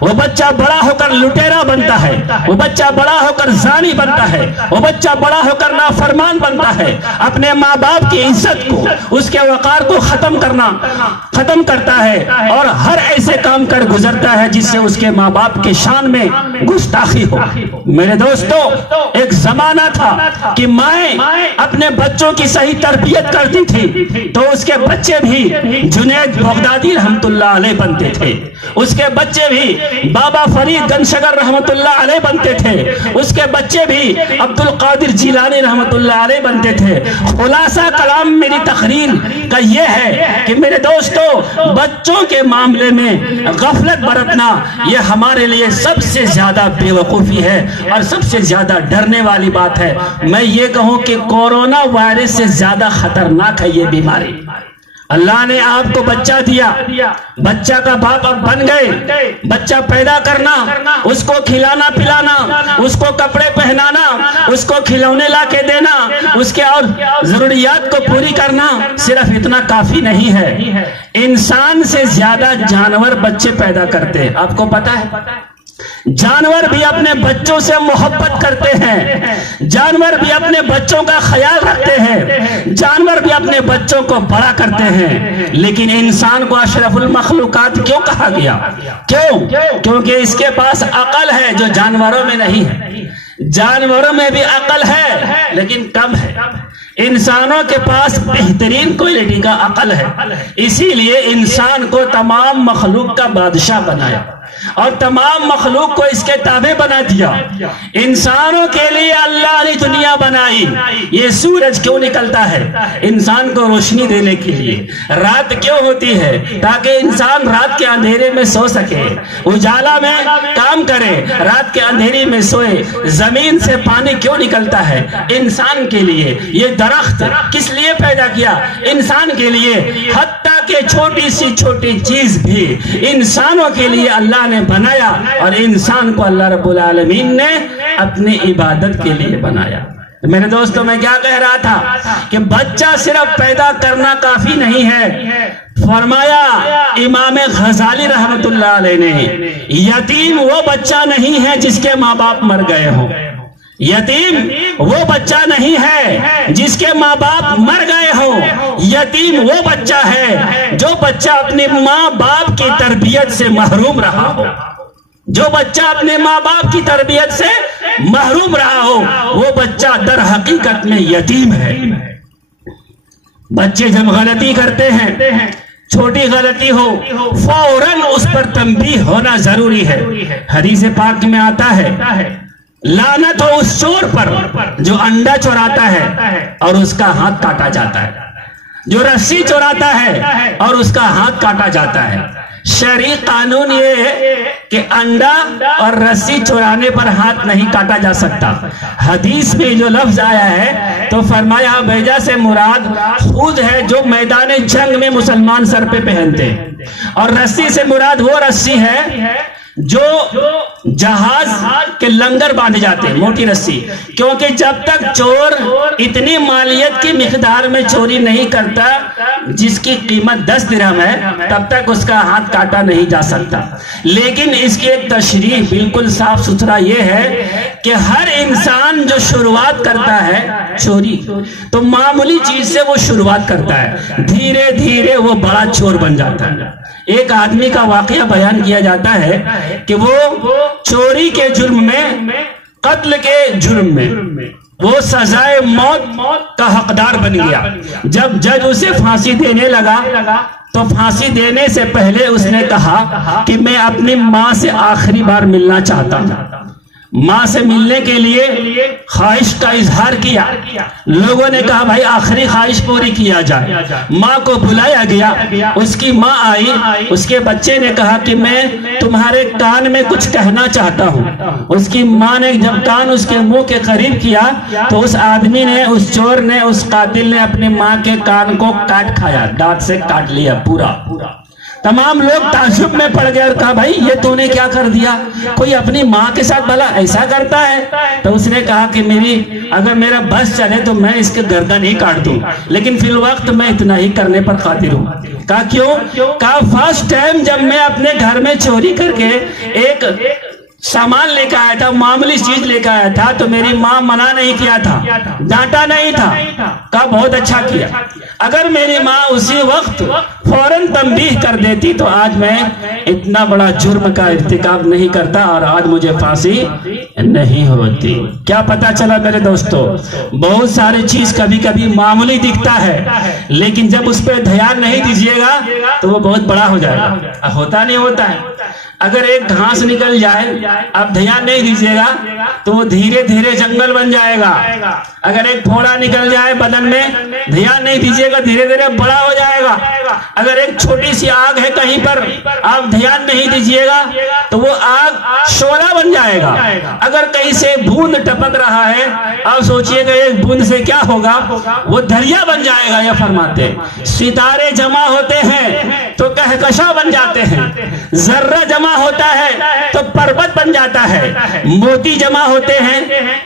وہ بچہ بڑا ہو کر لٹیرا بنتا ہے، وہ بچہ بڑا ہو کر زانی بنتا ہے، وہ بچہ بڑا ہو کر نافرمان بنتا ہے، اپنے ماں باپ کی عزت کو، اس کے وقار کو ختم کرتا ہے اور ہر ایسے کام کر گزرتا ہے جس سے اس کے ماں باپ کے شان میں گستاخی ہو۔ میرے دوستو، ایک زمانہ تھا کہ مائیں اپنے بچوں کی صحیح تربیت کرتی تھی تو اس کے بچے بھی جنید بغدادی رحمت اللہ علیہ بنتے تھے، اس کے بچے بھی بابا فرید گنشگر رحمت اللہ علیہ بنتے تھے، اس کے بچے بھی عبد القادر جیلانی رحمت اللہ علیہ بنتے تھے۔ خلاصہ کلام میری تقریر کا یہ ہے کہ میرے دوستو، بچوں کے معاملے میں غفلت برتنا یہ ہمارے لیے سب سے زیادہ بے وقوفی ہے اور سب سے زیادہ ڈرنے والی بات ہے۔ میں یہ کہوں کہ کورونا وائرس سے زیادہ خطرناک ہے یہ بیماری۔ اللہ نے آپ کو بچہ دیا، بچہ کا باپ اب بن گئے، بچہ پیدا کرنا، اس کو کھلانا پلانا، اس کو کپڑے پہنانا، اس کو کھلونے لا کے دینا، اس کے اور ضروریات کو پوری کرنا صرف اتنا کافی نہیں ہے۔ انسان سے زیادہ جانور بچے پیدا کرتے ہیں، آپ کو پتا ہے؟ جانور بھی اپنے بچوں سے محبت کرتے ہیں، جانور بھی اپنے بچوں کا خیال رکھتے ہیں، جانور بھی اپنے بچوں کو بڑا کرتے ہیں، لیکن انسان کو اشرف المخلوقات کیوں کہا گیا؟ کیونکہ اس کے پاس عقل ہے جو جانوروں میں نہیں ہے۔ جانوروں میں بھی عقل ہے لیکن کم ہے، انسانوں کے پاس بہترین کوالٹی کا عقل ہے، اسی لیے انسان کو تمام مخلوق کا بادشاہ بنایا اور تمام مخلوق کو اس کے تابع بنا دیا۔ انسانوں کے لیے اللہ نے دنیا بنائی۔ یہ سورج کیوں نکلتا ہے؟ انسان کو روشنی دینے کے لیے۔ رات کیوں ہوتی ہے؟ تاکہ انسان رات کے اندھیرے میں سو سکے، اجالا میں کام کرے، رات کے اندھیرے میں سوئے۔ زمین سے پانی کیوں نکلتا ہے؟ انسان کے لیے۔ یہ درخت کس لیے پیدا کیا؟ انسان کے لیے۔ حتیٰ کہ چھوٹی سی چھوٹی چیز بھی انسانوں کے لیے اللہ نے بنایا، اور انسان کو اللہ رب العالمین نے اپنی عبادت کے لیے بنایا۔ میرے دوستوں، میں کیا کہہ رہا تھا کہ بچہ صرف پیدا کرنا کافی نہیں ہے۔ فرمایا امام غزالی رحمت اللہ علیہ نے، یتیم وہ بچہ نہیں ہے جس کے ماں باپ مر گئے ہوں، یتیم وہ بچہ نہیں ہے جس کے ماں باپ مر گئے ہوں، یتیم وہ بچہ ہے جو بچہ اپنے ماں باپ کی تربیت سے محروم رہا ہو، جو بچہ اپنے ماں باپ کی تربیت سے محروم رہا ہو، وہ بچہ در حقیقت میں یتیم ہے۔ بچے جب غلطی کرتے ہیں، چھوٹی غلطی ہو، فوراً اس پر تنبیہ ہونا ضروری ہے۔ حدیث پاک میں آتا ہے، لعنت ہو اس چور پر جو انڈا چوراتا ہے اور اس کا ہاتھ کاٹا جاتا ہے، جو رسی چوراتا ہے اور اس کا ہاتھ کاٹا جاتا ہے۔ شرعی قانون یہ ہے کہ انڈا اور رسی چرانے پر ہاتھ نہیں کاٹا جا سکتا۔ حدیث میں جو لفظ آیا ہے تو فرمایا بیجا سے مراد خود ہے جو میدان جنگ میں مسلمان سر پہ پہنتے ہیں، اور رسی سے مراد وہ رسی ہے جو جہاز کے لنگر باندھے جاتے ہیں، موٹی رسی، کیونکہ جب تک چور اتنی مالیت کی مقدار میں چوری نہیں کرتا جس کی قیمت 10 درہم ہے تب تک اس کا ہاتھ کاٹا نہیں جا سکتا۔ لیکن اس کی ایک تشریح بالکل صاف ستھرا یہ ہے کہ ہر انسان جو شروعات کرتا ہے چوری تو معمولی چیز سے وہ شروعات کرتا ہے، دھیرے دھیرے وہ بڑا چور بن جاتا ہے۔ ایک آدمی کا واقعہ بیان کیا جاتا ہے کہ وہ چوری کے جرم میں، قتل کے جرم میں وہ سزائے موت کا حقدار بن گیا۔ جب جج اسے پھانسی دینے لگا تو پھانسی دینے سے پہلے اس نے کہا کہ میں اپنی ماں سے آخری بار ملنا چاہتا ہوں۔ ماں سے ملنے کے لیے خواہش کا اظہار کیا۔ لوگوں نے کہا بھائی آخری خواہش پوری کیا جائے۔ ماں کو بلایا گیا، اس کی ماں آئی، اس کے بچے نے کہا کہ میں تمہارے کان میں کچھ کہنا چاہتا ہوں۔ اس کی ماں نے جب کان اس کے منہ کے قریب کیا تو اس آدمی نے، اس چور نے، اس قاتل نے اپنی ماں کے کان کو کاٹ کھایا، دانت سے کاٹ لیا پورا۔ تمام لوگ تعجب میں پڑ گئے اور کہا بھائی یہ تو نے کیا کر دیا؟ کوئی اپنی ماں کے ساتھ بھلا ایسا کرتا ہے؟ تو اس نے کہا کہ اگر میرا بس چلے تو میں اس کے گردن ہی کاٹ دوں، لیکن فی الوقت میں اتنا ہی کرنے پر قادر ہوں۔ کہا کیوں؟ کہا فرسٹ ٹائم جب میں اپنے گھر میں چوری کر کے ایک سامان لے کے آیا تھا، معمولی چیز لے کے آیا تھا، تو میری ماں منع نہیں کیا تھا، ڈانٹا نہیں تھا، کہا بہت اچھا کیا۔ اگر میری ماں اسی وقت فوراً تنبیہ کر دیتی تو آج میں اتنا بڑا جرم کا ارتکاب نہیں کرتا اور آج مجھے پھانسی نہیں ہوتی۔ کیا پتا چلا میرے دوستو؟ بہت ساری چیز کبھی کبھی معمولی دکھتا ہے، لیکن جب اس پہ دھیان نہیں دیجیے گا تو وہ بہت بڑا ہو جائے گا۔ ہوتا نہیں ہوتا ہے، اگر ایک گھاس نکل جائے آپ دھیان نہیں دیجیے گا تو وہ دھیرے دھیرے جنگل بن جائے گا۔ اگر ایک پھوڑا نکل جائے بدن میں دھیان نہیں دیجیے گا دھیرے دھیرے بڑا ہو جائے گا۔ اگر ایک چھوٹی سی آگ ہے کہیں پر آپ دھیان نہیں دیجیے گا تو وہ آگ شعلہ بن جائے گا۔ اگر کہیں سے بوند ٹپک رہا ہے آپ سوچئے گا ایک بوند سے کیا ہوگا، وہ دریا بن جائے گا۔ یہ فرماتے ستارے جمع ہوتے ہیں تو کہکشاں بن جاتے ہیں، ذرہ جمع ہوتا ہے تو پربت بن جاتا ہے، موتی جمع ہوتے ہیں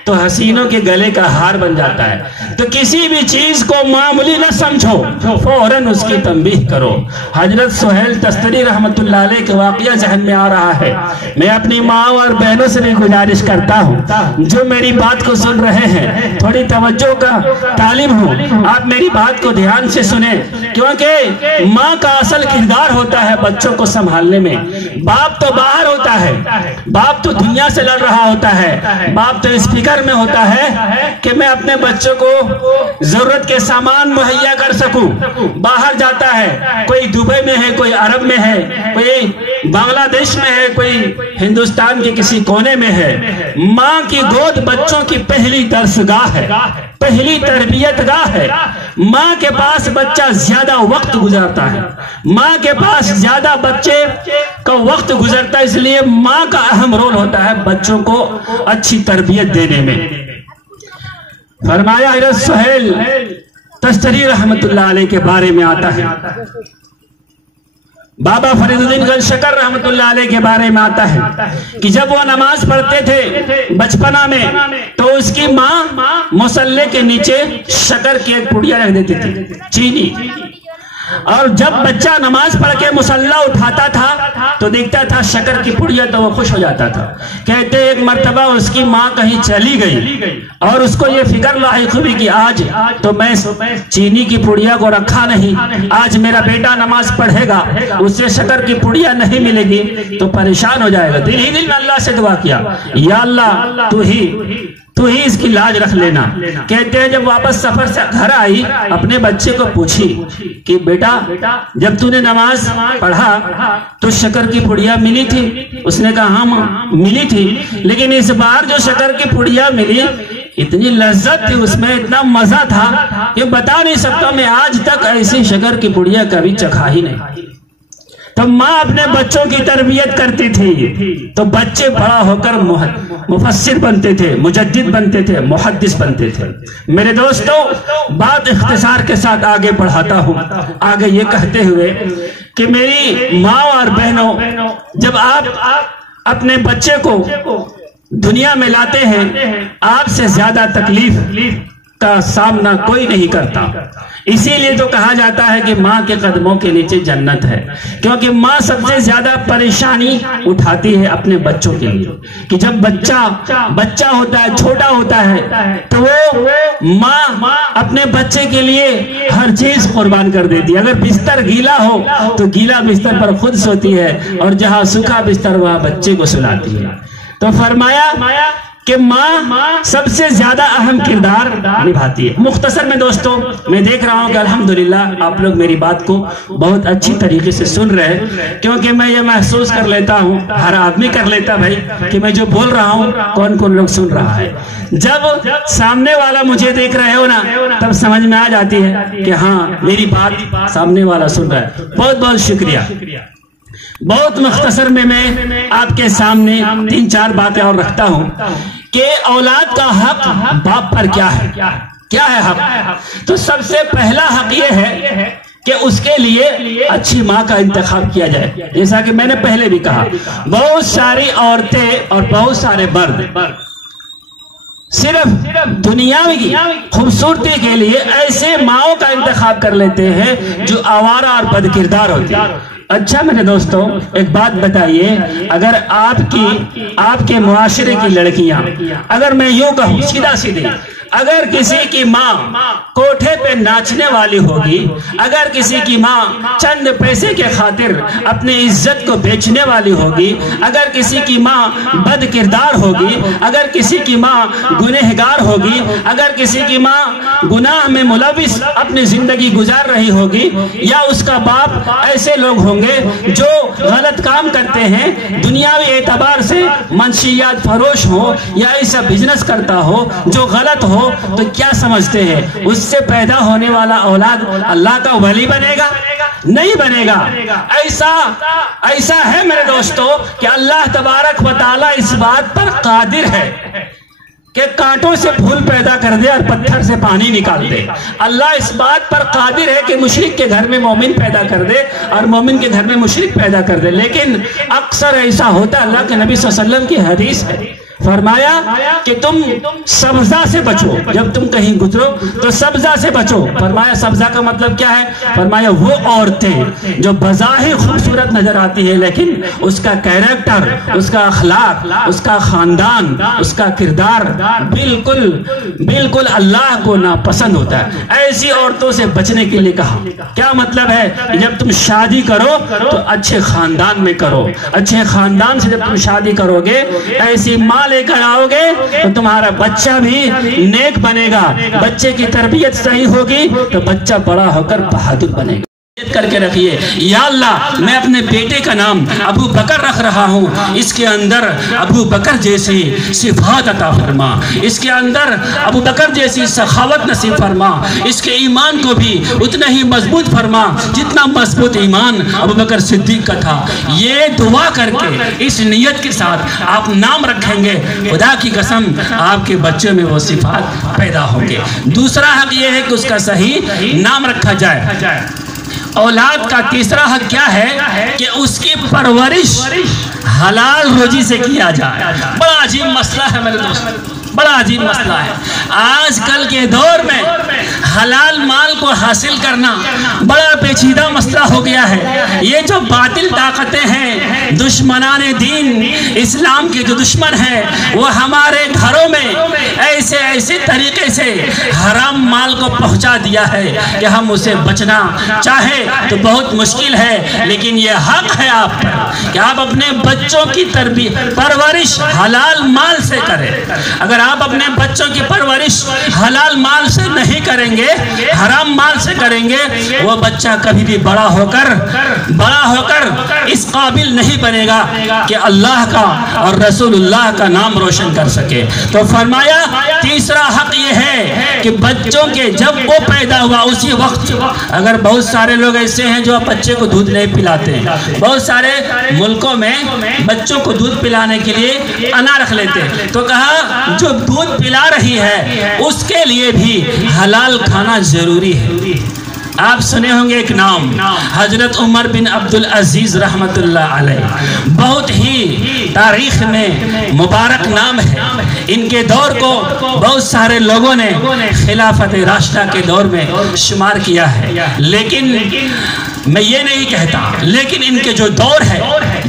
تو حسینوں کے گلے کا ہار بن جاتا ہے۔ تو کسی بھی چیز کو معمولی نہ سمجھو، فوراً اس کی تنبیہ کرو۔ حضرت سہیل تستری رحمت اللہ علیہ کے واقعہ ذہن میں آ رہا ہے۔ میں اپنی ماں اور بہنوں سے بھی گزارش کرتا ہوں جو میری بات کو سن رہے ہیں، تھوڑی توجہ کا طالب ہوں، آپ میری بات کو دھیان سے سنیں، کیونکہ ماں کا اصل کردار ہوتا ہے بچوں کو سنبھالنے میں۔ باپ تو باہر ہوتا ہے، باپ تو دنیا سے لڑ رہا ہوتا ہے، باپ تو اس فکر میں ہوتا ہے کہ میں اپنے بچوں کو ضرورت کے سامان مہیا کر سکوں۔ باہر جاتا ہے، کوئی دبئی میں ہے، کوئی عرب میں ہے، کوئی بنگلہ دیش میں ہے، کوئی ہندوستان کے کسی کونے میں ہے۔ ماں کی گود بچوں کی پہلی درسگاہ ہے، پہلی تربیت گاہ ہے۔ ماں کے پاس بچہ زیادہ وقت گزارتا ہے، ماں کے پاس زیادہ بچے کا وقت گزرتا ہے، اس لیے ماں کا اہم رول ہوتا ہے بچوں کو اچھی تربیت دینے میں۔ فرمایا حضرت سہیل تستری رحمت اللہ علیہ کے بارے میں آتا ہے، بابا فرید الدین گنج شکر رحمت اللہ علیہ کے بارے میں آتا ہے کہ جب وہ نماز پڑھتے تھے بچپنا میں تو اس کی ماں مصلے کے نیچے شکر کی ایک پڑیا رکھ دیتی تھی، چینی، اور جب بچہ نماز پڑھ کے مصلی اٹھاتا تھا تو دیکھتا تھا شکر کی پڑیا تو وہ خوش ہو جاتا تھا۔ کہتے ایک مرتبہ اس کی ماں کہیں چلی گئی اور اس کو یہ فکر لاحق ہوئی کہ آج تو میں چینی کی پڑیا کو رکھا نہیں، آج میرا بیٹا نماز پڑھے گا اسے شکر کی پڑیا نہیں ملے گی تو پریشان ہو جائے گا۔ دل ہی دل میں اللہ سے دعا کیا، یا اللہ تو ہی اس کی لاج رکھ لینا۔ کہتے ہیں جب واپس سفر سے گھر آئی اپنے بچے کو پوچھی کہ بیٹا جب تو نے نماز پڑھا تو شکر کی پڑیا ملی تھی؟ اس نے کہا ہاں ملی تھی، لیکن اس بار جو شکر کی پڑیا ملی اتنی لذت تھی، اس میں اتنا مزہ تھا کہ بتا نہیں سکتا، میں آج تک ایسی شکر کی پڑیا کبھی چکھا ہی نہیں۔ تو ماں اپنے بچوں کی تربیت کرتی تھی تو بچے بڑا ہو کر مفسر بنتے تھے، مجدد بنتے تھے، محدث بنتے تھے۔ میرے دوستو، بات اختصار کے ساتھ آگے بڑھاتا ہوں، آگے یہ کہتے ہوئے کہ میری ماں اور بہنوں، جب آپ اپنے بچے کو دنیا میں لاتے ہیں، آپ سے زیادہ تکلیف کا سامنا کوئی نہیں کرتا۔ اسی لیے تو کہا جاتا ہے کہ ماں کے قدموں کے نیچے جنت ہے، کیونکہ ماں سب سے زیادہ پریشانی اٹھاتی ہے اپنے بچوں کے لیے، کہ جب بچہ ہوتا ہے، چھوٹا ہوتا ہے، تو وہ ماں اپنے بچے کے لیے ہر چیز قربان کر دیتی ہے۔ اگر بستر گیلا ہو تو گیلا بستر پر خود سوتی ہے، اور جہاں سوکھا بستر وہاں بچے کو سلاتی ہے۔ تو فرمایا کہ ماں سب سے زیادہ اہم کردار نبھاتی ہے۔ مختصر میں دوستو، میں دیکھ رہا ہوں کہ الحمدللہ آپ لوگ میری بات کو بہت اچھی طریقے سے سن رہے ہیں، کیونکہ میں یہ محسوس کر لیتا ہوں، ہر آدمی کر لیتا بھائی، کہ میں جو بول رہا ہوں کون کون لوگ سن رہا ہے۔ جب سامنے والا مجھے دیکھ رہے ہو نا، تب سمجھ میں آ جاتی ہے کہ ہاں میری بات سامنے والا سن رہا ہے۔ بہت بہت شکریہ۔ بہت مختصر میں آپ کے سامنے 3-4 باتیں اور رکھتا ہوں کہ اولاد کا حق باپ پر کیا ہے، کیا ہے حق۔ تو سب سے پہلا حق یہ ہے کہ اس کے لیے اچھی ماں کا انتخاب کیا جائے۔ جیسا کہ میں نے پہلے بھی کہا، بہت ساری عورتیں اور بہت سارے مرد صرف دنیاوی خوبصورتی کے لیے ایسے ماؤں کا انتخاب کر لیتے ہیں جو آوارہ اور بد کردار ہوتی ہے۔ اچھا میرے دوستوں، ایک بات بتائیے، اگر آپ کے معاشرے کی لڑکیاں، اگر میں یوں کہوں سیدھا سیدھی، اگر کسی کی ماں کوٹھے پہ ناچنے والی ہوگی، اگر کسی کی ماں چند پیسے کے خاطر اپنی عزت کو بیچنے والی ہوگی، اگر کسی کی ماں بد کردار ہوگی، اگر کسی کی ماں گنہگار ہوگی، اگر کسی کی ماں گناہ میں ملوث اپنی زندگی گزار رہی ہوگی، یا اس کا باپ ایسے لوگ ہوں گے جو غلط کام کرتے ہیں، دنیاوی اعتبار سے منشیات فروش ہو یا ایسا بزنس کرتا ہو جو غلط ہو، تو کیا سمجھتے ہیں اس سے پیدا ہونے والا اولاد اللہ کا ولی بنے گا؟ نہیں بنے گا۔ ایسا ہے میرے دوستو کہ اللہ تبارک و تعالی اس بات پر قادر ہے کہ کانٹوں سے پھول پیدا کر دے اور پتھر سے پانی نکال دے۔ اللہ اس بات پر قادر ہے کہ مشرک کے گھر میں مومن پیدا کر دے اور مومن کے گھر میں مشرک پیدا کر دے، لیکن اکثر ایسا ہوتا ہے۔ اللہ کے نبی صلی اللہ علیہ وسلم کی حدیث ہے، فرمایا کہ تم سبزہ سے بچو، جب تم کہیں گزرو تو سبزہ سے بچو۔ فرمایا سبزہ کا مطلب کیا ہے؟ فرمایا وہ عورتیں جو بظاہر خوبصورت نظر آتی ہے لیکن اس کا کیریکٹر، اس کا اخلاق، اس کا خاندان، اس کا کردار بالکل اللہ کو ناپسند ہوتا ہے، ایسی عورتوں سے بچنے کے لیے کہا۔ کیا مطلب ہے؟ جب تم شادی کرو تو اچھے خاندان میں کرو، اچھے خاندان سے جب تم شادی کرو گے، ایسی ماں لے کر آؤ گے تو تمہارا بچہ بھی نیک بنے گا، بچے کی تربیت صحیح ہوگی تو بچہ بڑا ہو کر بہادر بنے گا۔ کر کے رکھیے، یا اللہ میں اپنے بیٹے کا نام ابو بکر رکھ رہا ہوں، اس کے اندر ابو بکر جیسی صفات عطا فرما، اس کے اندر ابو بکر جیسی سخاوت نصیب فرما، اس کے ایمان کو بھی اتنا ہی مضبوط فرما جتنا مضبوط ایمان ابو بکر صدیق کا تھا۔ یہ دعا کر کے اس نیت کے ساتھ آپ نام رکھیں گے، خدا کی قسم آپ کے بچے میں وہ صفات پیدا ہوں گے۔ دوسرا حق یہ ہے کہ اس کا صحیح نام رکھا جائے۔ اولاد کا تیسرا حق کیا ہے کہ اس کی پرورش حلال روزی سے کیا جائے۔ بڑا عجیب مسئلہ ہے میرے دوست، بڑا عجیب مسئلہ ہے۔ آج کل کے دور میں حلال مال کو حاصل کرنا بڑا پیچیدہ مسئلہ ہو گیا ہے۔ یہ جو باطل طاقتیں ہیں، دشمنان دین، اسلام کے جو دشمن ہیں، وہ ہمارے گھروں میں ایسے طریقے سے حرام مال کو پہنچا دیا ہے کہ ہم اسے بچنا چاہے تو بہت مشکل ہے، لیکن یہ حق ہے آپ پر کہ آپ اپنے بچوں کی تربیت پرورش حلال مال سے کریں۔ اگر آپ اپنے بچوں کی پرورش حلال مال سے نہیں کریں گے، حرام مال سے کریں گے، وہ بچہ کبھی بھی بڑا ہو کر اس قابل نہیں بنے گا کہ اللہ کا اور رسول اللہ کا نام روشن کر سکے۔ تو فرمایا تیسرا حق یہ ہے کہ بچوں کے جب وہ پیدا ہوا اسی وقت، اگر بہت سارے لوگ ایسے ہیں جو بچے کو دودھ نہیں پلاتے ہیں، بہت سارے ملکوں میں بچوں کو دودھ پلانے کے لیے انا رکھ لیتے ہیں، تو کہا جو دودھ پلا رہی ہے اس کے لیے بھی حلال کھانا ضروری ہے۔ آپ سنے ہوں گے ایک نام، حضرت عمر بن عبدالعزیز رحمت اللہ علیہ، بہت ہی تاریخ میں مبارک نام ہے۔ ان کے دور کو بہت سارے لوگوں نے خلافت راشدہ کے دور میں شمار کیا ہے، لیکن میں یہ نہیں کہتا، لیکن ان کے جو دور ہے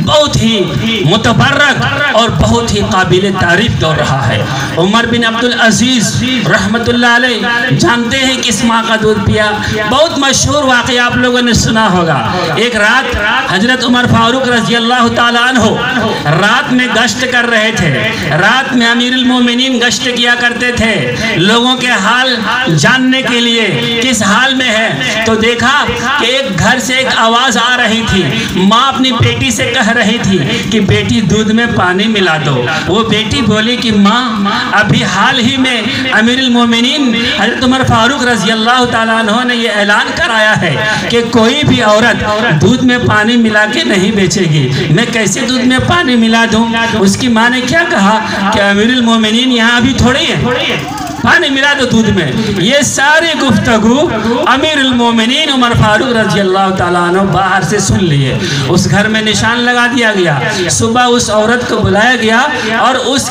بہت ہی متبرک اور بہت ہی قابل تعریف دور رہا ہے۔ عمر بن عبدالعزیز رحمت اللہ علیہ جانتے ہیں کس ماں کا دودھ پیا؟ بہت مشہور واقعہ آپ لوگوں نے سنا ہوگا۔ ایک رات حضرت عمر فاروق رضی اللہ تعالیٰ عنہ رات میں گشت کر رہے تھے، رات میں امیر المومنین گشت کیا کرتے تھے لوگوں کے حال جاننے کے لیے کس حال میں ہے، تو دیکھا کہ ایک گھر سے ایک آواز آ رہی تھی، ماں اپنی بیٹی سے کہہ رہی تھی کہ بیٹی دودھ میں پانی ملا دو۔ وہ بیٹی بولی کہ ماں ابھی حال ہی میں امیر المومنین حضرت عمر فاروق رضی اللہ تعالیٰ عنہ نے یہ اعلان کرایا ہے کہ کوئی بھی عورت دودھ میں پانی ملا کے نہیں بیچے گی، میں کیسے دودھ میں پانی ملا دوں؟ اس کی ماں نے کیا کہا کہ امیر المومنین یہاں ابھی تھوڑی ہے، پانی ملا دو دودھ میں۔ یہ ساری گفتگو امیر المومنین عمر فاروق رضی اللہ تعالیٰ عنہ باہر سے سن لیے، اس گھر میں نشان لگا دیا گیا۔ صبح اس عورت کو بلایا گیا اور اس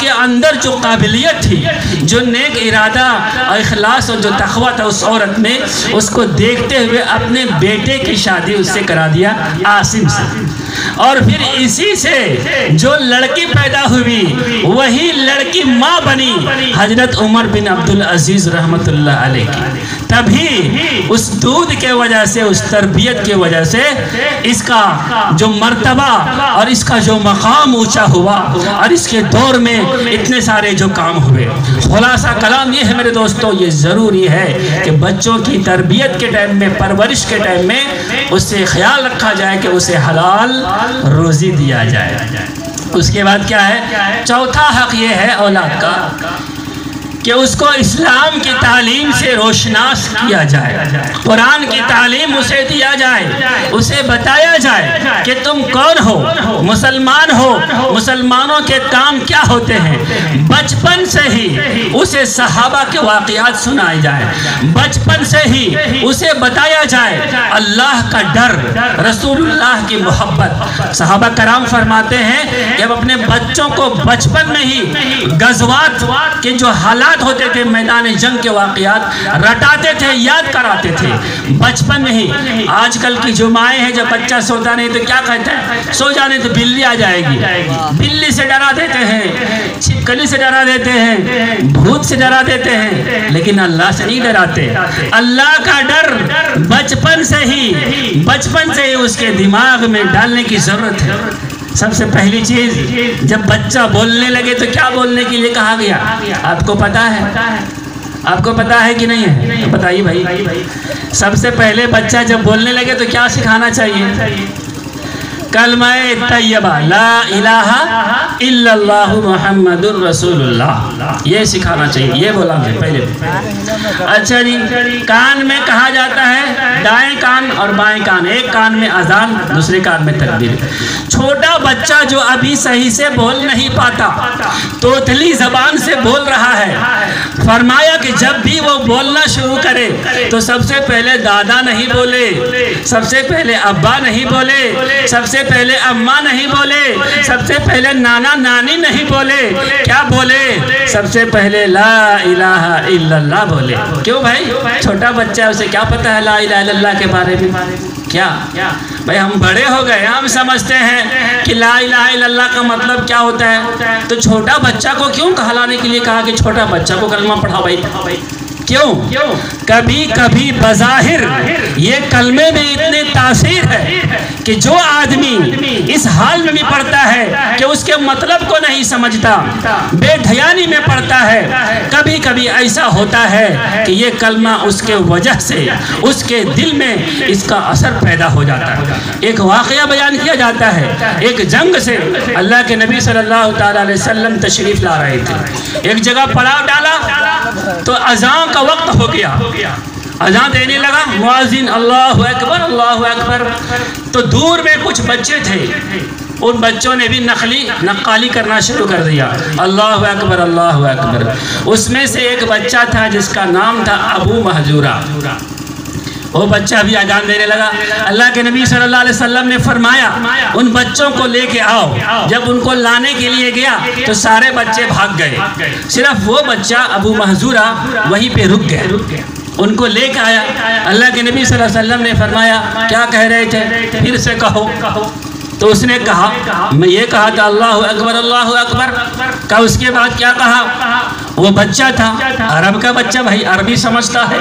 کے اندر جو قابلیت تھی، جو نیک ارادہ اور اخلاص اور جو تقوی تھا اس عورت میں، اس کو دیکھتے ہوئے اپنے بیٹے کی شادی اس سے کرا دیا، عاصم سے۔ اور پھر اسی سے جو لڑکی پیدا ہوئی وہی لڑکی ماں بنی حضرت عمر بن عبدالعزیز رحمت اللہ علیہ کی۔ تبھی اس دودھ کے وجہ سے، اس تربیت کے وجہ سے اس کا جو مرتبہ اور اس کا جو مقام اونچا ہوا اور اس کے دور میں اتنے سارے جو کام ہوئے۔ خلاصہ کلام یہ ہے میرے دوستو، یہ ضروری ہے کہ بچوں کی تربیت کے ٹائم میں، پرورش کے ٹائم میں اس سے خیال رکھا جائے کہ اسے حلال روزی دیا جائے۔ اس کے بعد کیا ہے؟ چوتھا حق یہ ہے اولاد کا کہ اس کو اسلام کی تعلیم سے روشناس کیا جائے، قرآن کی تعلیم اسے دیا جائے، اسے بتایا جائے کہ تم کون ہو، مسلمان ہو، مسلمانوں کے کام کیا ہوتے ہیں۔ بچپن سے ہی اسے صحابہ کے واقعات سنائے جائے، بچپن سے ہی اسے بتایا جائے اللہ کا ڈر، رسول اللہ کی محبت۔ صحابہ کرام فرماتے ہیں جب اپنے بچوں کو بچپن میں ہی غزوات کے جو حالات ہوتے تھے، میدان جنگ کے واقعات رٹاتے تھے، یاد کراتے تھے بچپن میں ہی۔ آج کل کی جو مائیں ہیں جب بچہ سوتا نہیں تو کیا کہتے ہیں؟ سو جانے تو بلی آ جائے گی، بلی سے ڈرا دیتے ہیں، چھپکلی سے ڈرا دیتے ہیں، بھوت سے ڈرا دیتے ہیں، لیکن اللہ سے نہیں ڈراتے۔ اللہ کا ڈر بچپن سے ہی اس کے دماغ میں ڈالنے کی ضرورت ہے۔ سب سے پہلی چیز جب بچہ بولنے لگے تو کیا بولنے کے لیے کہا گیا؟ آپ کو پتا ہے؟ آپ کو پتا ہے کہ نہیں ہے؟ بتائیے بھائی۔ سب سے پہلے بچہ جب بولنے لگے تو کیا سکھانا چاہیے؟ کلمہ طیبہ لا الہ الا اللہ محمد الرسول اللہ، یہ سکھانا چاہیے، یہ بولا مجھے پہلے۔ اچھا جی، کان میں کہا جاتا ہے دائیں کان اور بائیں کان، ایک کان میں اذان، دوسرے کان میں تکبیر۔ چھوٹا بچہ جو ابھی صحیح سے بول نہیں پاتا، توتلی زبان سے بول رہا ہے، فرمایا کہ جب بھی وہ بولنا شروع کرے تو سب سے پہلے دادا نہیں بولے، سب سے پہلے ابا نہیں بولے، سب سے پہلے اماں نہیں بولے، سب سے پہلے نانا نانی نہیں بولے، کیا بولے؟ سب سے پہلے لا الہ الا اللہ بولے۔ کیوں بھائی؟ چھوٹا بچہ ہے، اسے کیا پتا ہے لا الہ الا اللہ کے بارے میں؟ کیا بھائی ہم بڑے ہو گئے، ہم سمجھتے ہیں کہ لا الہ الا اللہ کا مطلب کیا ہوتا ہے، تو چھوٹا بچہ کو کیوں کہلانے کے لیے کہا کہ چھوٹا بچہ کو کلمہ پڑھا بھائی؟ کیوں؟ کبھی کبھی بظاہر یہ کلمے میں اتنے تاثیر ہے کہ جو آدمی اس حال میں بھی پڑھتا ہے کہ اس کے مطلب کو نہیں سمجھتا، بے دھیانی میں پڑھتا ہے، کبھی کبھی ایسا ہوتا ہے کہ یہ کلمہ اس کے وجہ سے اس کے دل میں اس کا اثر پیدا ہو جاتا ہے۔ ایک واقعہ بیان کیا جاتا ہے، ایک جنگ سے اللہ کے نبی صلی اللہ تعالیٰ علیہ وسلم تشریف لا رہے تھے، ایک جگہ پڑاؤ ڈالا تو اذان کا وقت ہو گیا، اذان دینے لگا، مؤذن اللہ اکبر اللہ اکبر، تو دور میں کچھ بچے تھے، ان بچوں نے بھی نقالی کرنا شروع کر دیا، اللہ اکبر اللہ اکبر۔ اس میں سے ایک بچہ تھا جس کا نام تھا ابو محجورہ، وہ بچہ بھی اذان دینے لگا۔ اللہ کے نبی صلی اللہ علیہ وسلم نے فرمایا ان بچوں کو لے کے آؤ۔ جب ان کو لانے کے لیے گیا تو سارے بچے بھاگ گئے، صرف وہ بچہ ابو محجورہ وہیں پہ رک گئے، ان کو لے کے آیا۔ اللہ کے نبی صلی اللہ علیہ وسلم نے فرمایا کیا کہہ رہے تھے، پھر سے کہو۔ تو اس نے کہا میں یہ کہا تھا اللہ اکبر اللہ اکبر، کہا اس کے بعد کیا کہا؟ وہ بچہ تھا عرب کا بچہ، بھائی عربی سمجھتا ہے،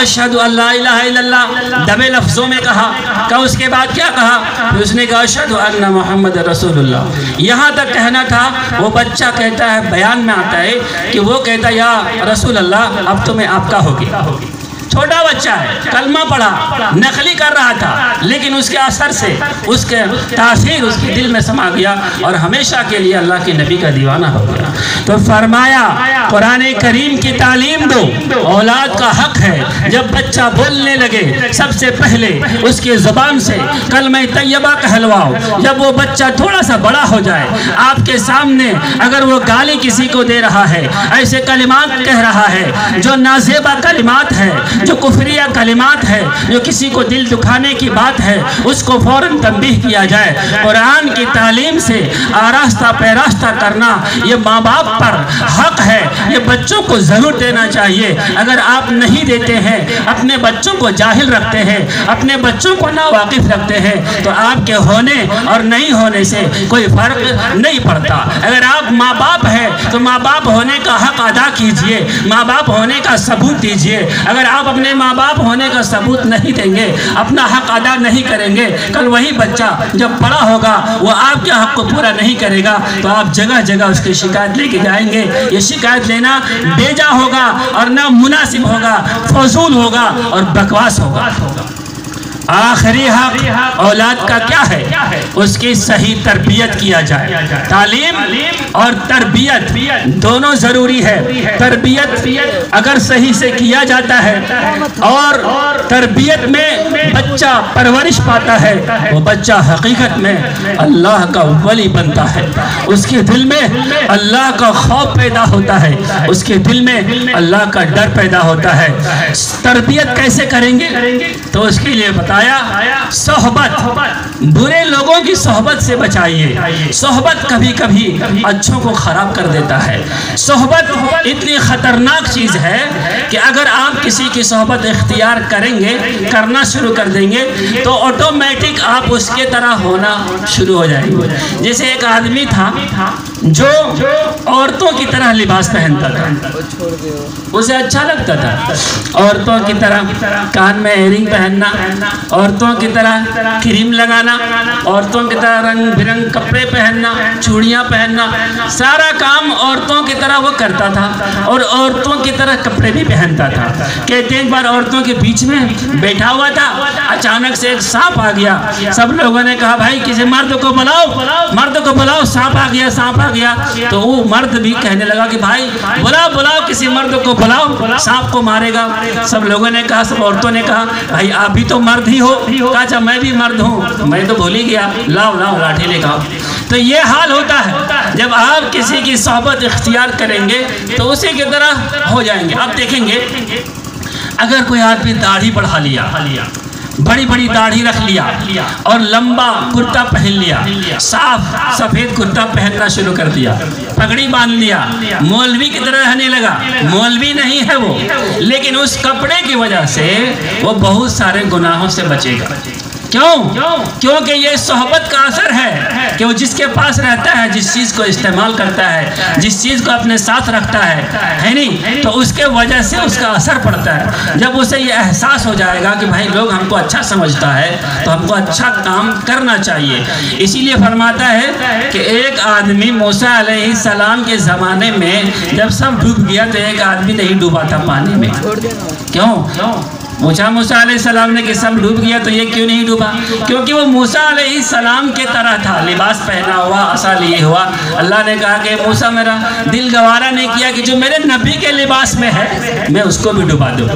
اشہد ان لا الہ الا اللہ دبے لفظوں میں کہا۔ کہا اس کے بعد کیا کہا؟ پھر اس نے کہا اشہد ان محمد رسول اللہ، یہاں تک کہنا تھا۔ وہ بچہ کہتا ہے، بیان میں آتا ہے کہ وہ کہتا یا رسول اللہ اب تو میں آپ کا ہوگی۔ چھوٹا بچہ ہے، کلمہ پڑھا، نقلی کر رہا تھا، لیکن اس کے اثر سے اس کے تاثیر اس کے دل میں سما گیا اور ہمیشہ کے لیے اللہ کے نبی کا دیوانہ ہو گیا۔ تو فرمایا قرآن کریم کی تعلیم دو، اولاد کا حق ہے جب بچہ بولنے لگے سب سے پہلے اس کے زبان سے کلمہ طیبہ کہلواؤ۔ جب وہ بچہ تھوڑا سا بڑا ہو جائے آپ کے سامنے اگر وہ گالی کسی کو دے رہا ہے، ایسے کلمات کہہ رہا ہے جو نازیبہ کلمات ہے، جو کفریہ کلمات ہے، جو کسی کو دل دکھانے کی بات ہے، اس کو فوراً تنبیہ کیا جائے۔ قرآن کی تعلیم سے آراستہ پیراستہ کرنا یہ ماں باپ پر حق ہے، یہ بچوں کو ضرور دینا چاہیے۔ اگر آپ نہیں دیتے ہیں، اپنے بچوں کو جاہل رکھتے ہیں، اپنے بچوں کو ناواقف رکھتے ہیں، تو آپ کے ہونے اور نہیں ہونے سے کوئی فرق نہیں پڑتا۔ اگر آپ ماں باپ ہیں تو ماں باپ ہونے کا حق ادا کیجئے، ماں باپ ہونے کا ثبوت دیجئے۔ اگر آپ اپنے ماں باپ ہونے کا ثبوت نہیں دیں گے، اپنا حق ادا نہیں کریں گے، کل وہی بچہ جب بڑا ہوگا وہ آپ کے حق کو پورا نہیں کرے گا تو آپ جگہ جگہ اس کی شکایت لے کے جائیں گے۔ یہ شکایت لینا بیجا ہوگا اور نہ مناسب ہوگا، فضول ہوگا اور بکواس ہوگا۔ آخری حق اولاد کا کیا ہے؟ اس کی صحیح تربیت کیا جائے۔ تعلیم اور تربیت دونوں ضروری ہے۔ تربیت اگر صحیح سے کیا جاتا ہے اور تربیت میں بچہ پرورش پاتا ہے، وہ بچہ حقیقت میں اللہ کا ولی بنتا ہے، اس کے دل میں اللہ کا خوف پیدا ہوتا ہے، اس کے دل میں اللہ کا ڈر پیدا ہوتا ہے۔ تربیت کیسے کریں گے؟ تو اس کے لیے بتایا صحبت، برے لوگوں کی صحبت سے بچائیے۔ صحبت کبھی کبھی اچھوں کو خراب کر دیتا ہے۔ صحبت اتنی خطرناک چیز ہے کہ اگر آپ کسی کی صحبت اختیار کریں گے، کرنا شروع کر دیں گے تو آٹومیٹک آپ اس کے طرح ہونا شروع ہو جائیں گے۔ جیسے ایک آدمی تھا جو عورتوں کی طرح لباس پہنتا تھا، اسے اچھا لگتا تھا، عورتوں کی طرح کان میں ایئرنگ پہننا، عورتوں کی طرح کریم لگانا، عورتوں کی طرح رنگ برنگ کپڑے پہننا، چوڑیاں پہننا، سارا کام عورتوں کی طرح وہ کرتا تھا اور عورتوں کی طرح کپڑے بھی پہنتا تھا۔ کہتے ہیں ایک بار عورتوں کے بیچ میں بیٹھا ہوا تھا، اچانک سے ایک سانپ آ گیا۔ سب لوگوں نے کہا بھائی کسی مرد کو بلاؤ، مرد کو بلاؤ، سانپ آ گیا، سانپ آ گیا۔ تو وہ مرد بھی کہنے لگا کہ بھائی بلاؤ کسی مرد کو بلاؤ، سانپ کو مارے گا۔ سب لوگوں نے کہا، سب عورتوں نے کہا بھائی آپ بھی تو مرد ہی ہو۔ کہا اچھا میں بھی مرد ہوں، میں تو بھول ہی گیا، لاؤ لاٹھی لے کے۔ تو یہ حال ہوتا ہے جب آپ کسی کی صحبت اختیار کریں گے تو اسی کی طرح ہو جائیں گے۔ آپ دیکھیں گے اگر کوئی آدمی داڑھی بڑھا لیا، بڑی بڑی داڑھی رکھ لیا اور لمبا کرتا پہن لیا، صاف سفید کرتا پہننا شروع کر دیا، پگڑی باندھ لیا، مولوی کی طرح رہنے لگا، مولوی نہیں ہے وہ، لیکن اس کپڑے کی وجہ سے وہ بہت سارے گناہوں سے بچے گا۔ کیونکہ یہ صحبت کا اثر ہے کہ وہ جس کے پاس رہتا ہے، جس چیز کو استعمال کرتا ہے، جس چیز کو اپنے ساتھ رکھتا ہے نہیں، تو اس کے وجہ سے اس کا اثر پڑتا ہے۔ جب اسے یہ احساس ہو جائے گا کہ بھائی لوگ ہم کو اچھا سمجھتا ہے تو ہم کو اچھا کام کرنا چاہیے، اسی لیے فرماتا ہے کہ ایک آدمی موسیٰ علیہ السلام کے زمانے میں جب سب ڈوب گیا تو ایک آدمی نہیں ڈوبا تھا پانی میں۔ کیوں؟ پوچھا موسیٰ علیہ السلام نے کہ سب ڈوب گیا تو یہ کیوں نہیں ڈوبا؟ کیونکہ وہ موسیٰ علیہ السلام کے طرح تھا، لباس پہنا ہوا، عصا لیے ہوا۔ اللہ نے کہا کہ موسیٰ میرا دل گوارا نہیں کیا کہ جو میرے نبی کے لباس میں ہے میں اس کو بھی ڈوبا دوں۔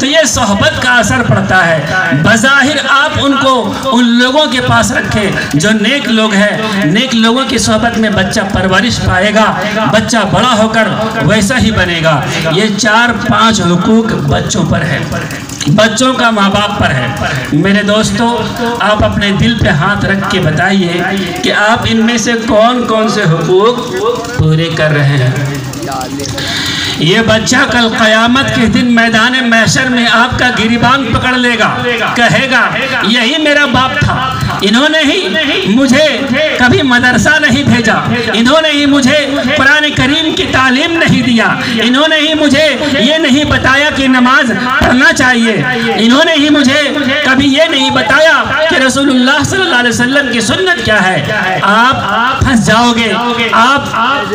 تو یہ صحبت کا اثر پڑتا ہے۔ بظاہر آپ ان کو ان لوگوں کے پاس رکھیں جو نیک لوگ ہیں، نیک لوگوں کی صحبت میں بچہ پرورش پائے گا، بچہ بڑا ہو کر ویسا ہی بنے گا۔ یہ 4-5 حقوق بچوں پر ہے، بچوں کا ماں باپ پر ہے۔ میرے دوستو، آپ اپنے دل پہ ہاتھ رکھ کے بتائیے کہ آپ ان میں سے کون کون سے حقوق پورے کر رہے ہیں۔ یہ بچہ کل قیامت کے دن میدان محشر میں آپ کا گریبان پکڑ لے گا، کہے گا یہی میرا باپ تھا، انہوں نے ہی مجھے کبھی مدرسہ نہیں بھیجا، انہوں نے ہی مجھے قرآن کریم کی تعلیم نہیں دیا، انہوں نے ہی مجھے یہ نہیں بتایا کہ نماز پڑھنا چاہیے، انہوں نے ہی مجھے کبھی یہ نہیں بتایا کہ رسول اللہ صلی اللہ علیہ وسلم کی سنت کیا ہے۔ آپ پھنس جاؤ گے، آپ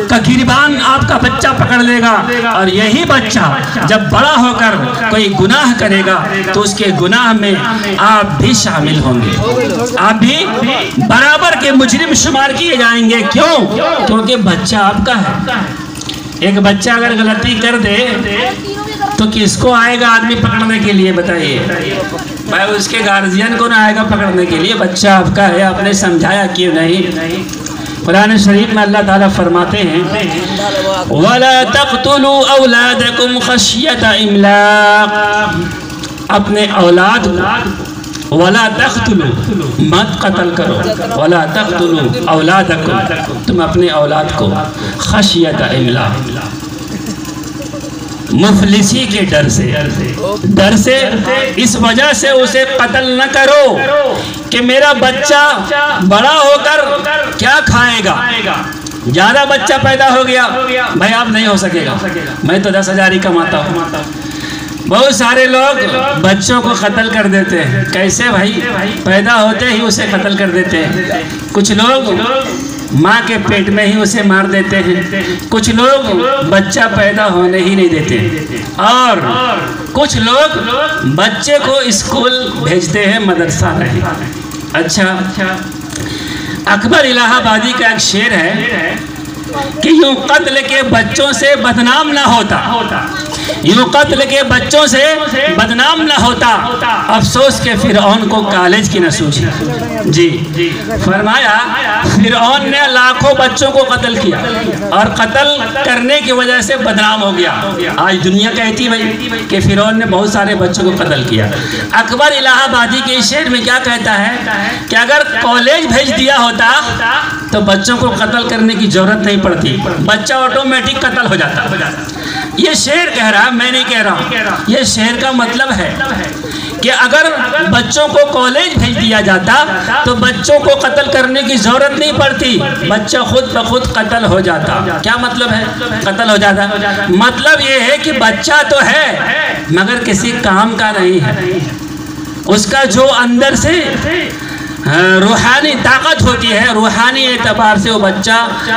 کا گریبان آپ کا بچہ پکڑ لے گا، اور یہی بچہ جب بڑا ہو کر کوئی گناہ کرے گا تو اس کے گناہ میں آپ بھی شامل ہوں گے، آپ بھی برابر کے مجرم شمار کیے جائیں گے۔ کیوں؟ کیونکہ بچہ آپ کا ہے۔ ایک بچہ اگر غلطی کر دے تو کس کو آئے گا آدمی پکڑنے کے لیے؟ بتائیے بھائی، اس کے گارجین کو نہ آئے گا پکڑنے کے لیے؟ بچہ آپ کا ہے، آپ نے سمجھایا کیوں نہیں؟ قرآن شریف میں اللہ تعالیٰ فرماتے ہیں وَلَا تَقْتُلُوا أَوْلَادَكُمْ خَشْيَةَ إِمْلَاقٍ، اپنے اولاد کو وَلَا تَقْتُلُوا، مت قتل کرو، وَلَا تَقْتُلُوا أَوْلَادَكُمْ، تم اپنے اولاد کو خشیۃ املاق، مفلسی کے ڈر سے اس وجہ سے اسے قتل نہ کرو کہ میرا بچہ بڑا ہو کر کیا کھائے گا۔ زیادہ بچہ پیدا ہو گیا، بھائی آپ نہیں ہو سکے گا، میں تو 10,000 ہی کماتا ہوں۔ بہت سارے لوگ بچوں کو قتل کر دیتے ہیں۔ کیسے بھائی؟ پیدا ہوتے ہی اسے قتل کر دیتے ہیں۔ کچھ لوگ ماں کے پیٹ میں ہی اسے مار دیتے ہیں، کچھ لوگ بچہ پیدا ہونے ہی نہیں دیتے، اور کچھ لوگ بچے کو اسکول بھیجتے ہیں، مدرسہ نہیں۔ اچھا، اکبر الہ آبادی کا ایک شعر ہے کہ یوں قتل کے بچوں سے بدنام نہ ہوتا، یوں قتل کے بچوں سے بدنام نہ ہوتا، افسوس کہ فرعون کو کالج کی نہ سوچی۔ جی فرمایا فرعون نے لاکھوں بچوں کو قتل کیا اور قتل کرنے کی وجہ سے بدنام ہو گیا۔ آج دنیا کہتی بھائی کہ فرعون نے بہت سارے بچوں کو قتل کیا۔ اکبر الہ آبادی کے شعر میں کیا کہتا ہے کہ اگر کالج بھیج دیا ہوتا تو بچوں کو قتل کرنے کی ضرورت نہیں پڑتی، بچہ آٹومیٹک قتل ہو جاتا۔ یہ شعر کہہ رہا، میں نہیں کہہ رہا، یہ شعر کا مطلب ہے کہ اگر بچوں کو کالج بھیج دیا جاتا تو بچوں کو قتل کرنے کی ضرورت نہیں پڑتی، بچہ خود بخود قتل ہو جاتا۔ کیا مطلب ہے قتل ہو جاتا؟ مطلب یہ ہے کہ بچہ تو ہے مگر کسی کام کا نہیں ہے، اس کا جو اندر سے روحانی طاقت ہوتی ہے، روحانی اعتبار سے وہ بچہ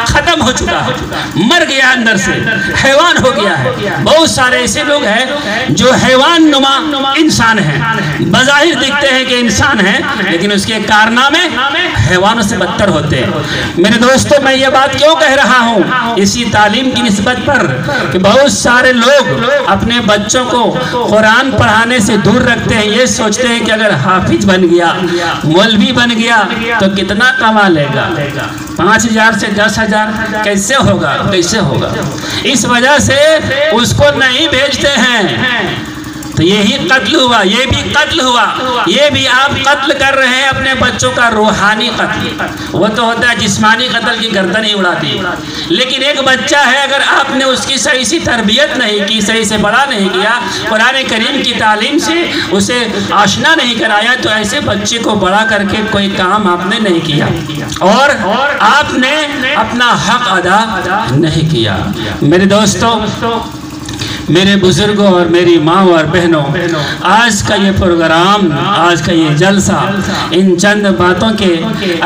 ختم ہو چکا ہے، مر گیا، اندر سے حیوان ہو گیا ہے۔ بہت سارے ایسے لوگ ہیں جو حیوان نما انسان ہیں، بظاہر دکھتے ہیں کہ انسان ہیں لیکن اس کے کارنامے حیوانوں سے بدتر ہوتے ہیں۔ میرے دوستو، میں یہ بات کیوں کہہ رہا ہوں؟ اسی تعلیم کی نسبت پر کہ بہت سارے لوگ اپنے بچوں کو قرآن پڑھانے سے دور رکھتے ہیں، یہ سوچتے ہیں کہ اگر حافظ بن گیا، مولوی بن گیا تو کتنا کما لے گا، 5,000 سے 10,000 کیسے ہوگا؟ اس وجہ سے اس کو نہیں بھیجتے ہیں۔ تو یہی قتل ہوا، یہ بھی قتل ہوا، یہ بھی آپ قتل کر رہے ہیں اپنے بچوں کا روحانی قتل۔ وہ تو ہوتا ہے جسمانی قتل کی گردن ہی اڑاتی، لیکن ایک بچہ ہے اگر آپ نے اس کی صحیح سی تربیت نہیں کی، صحیح سے بڑا نہیں کیا، قرآن کریم کی تعلیم سے اسے آشنا نہیں کرایا، تو ایسے بچے کو بڑا کر کے کوئی کام آپ نے نہیں کیا اور آپ نے اپنا حق ادا نہیں کیا۔ میرے دوستو، میرے بزرگوں اور میری ماں اور بہنوں، آج کا یہ پروگرام، آج کا یہ جلسہ ان چند باتوں کے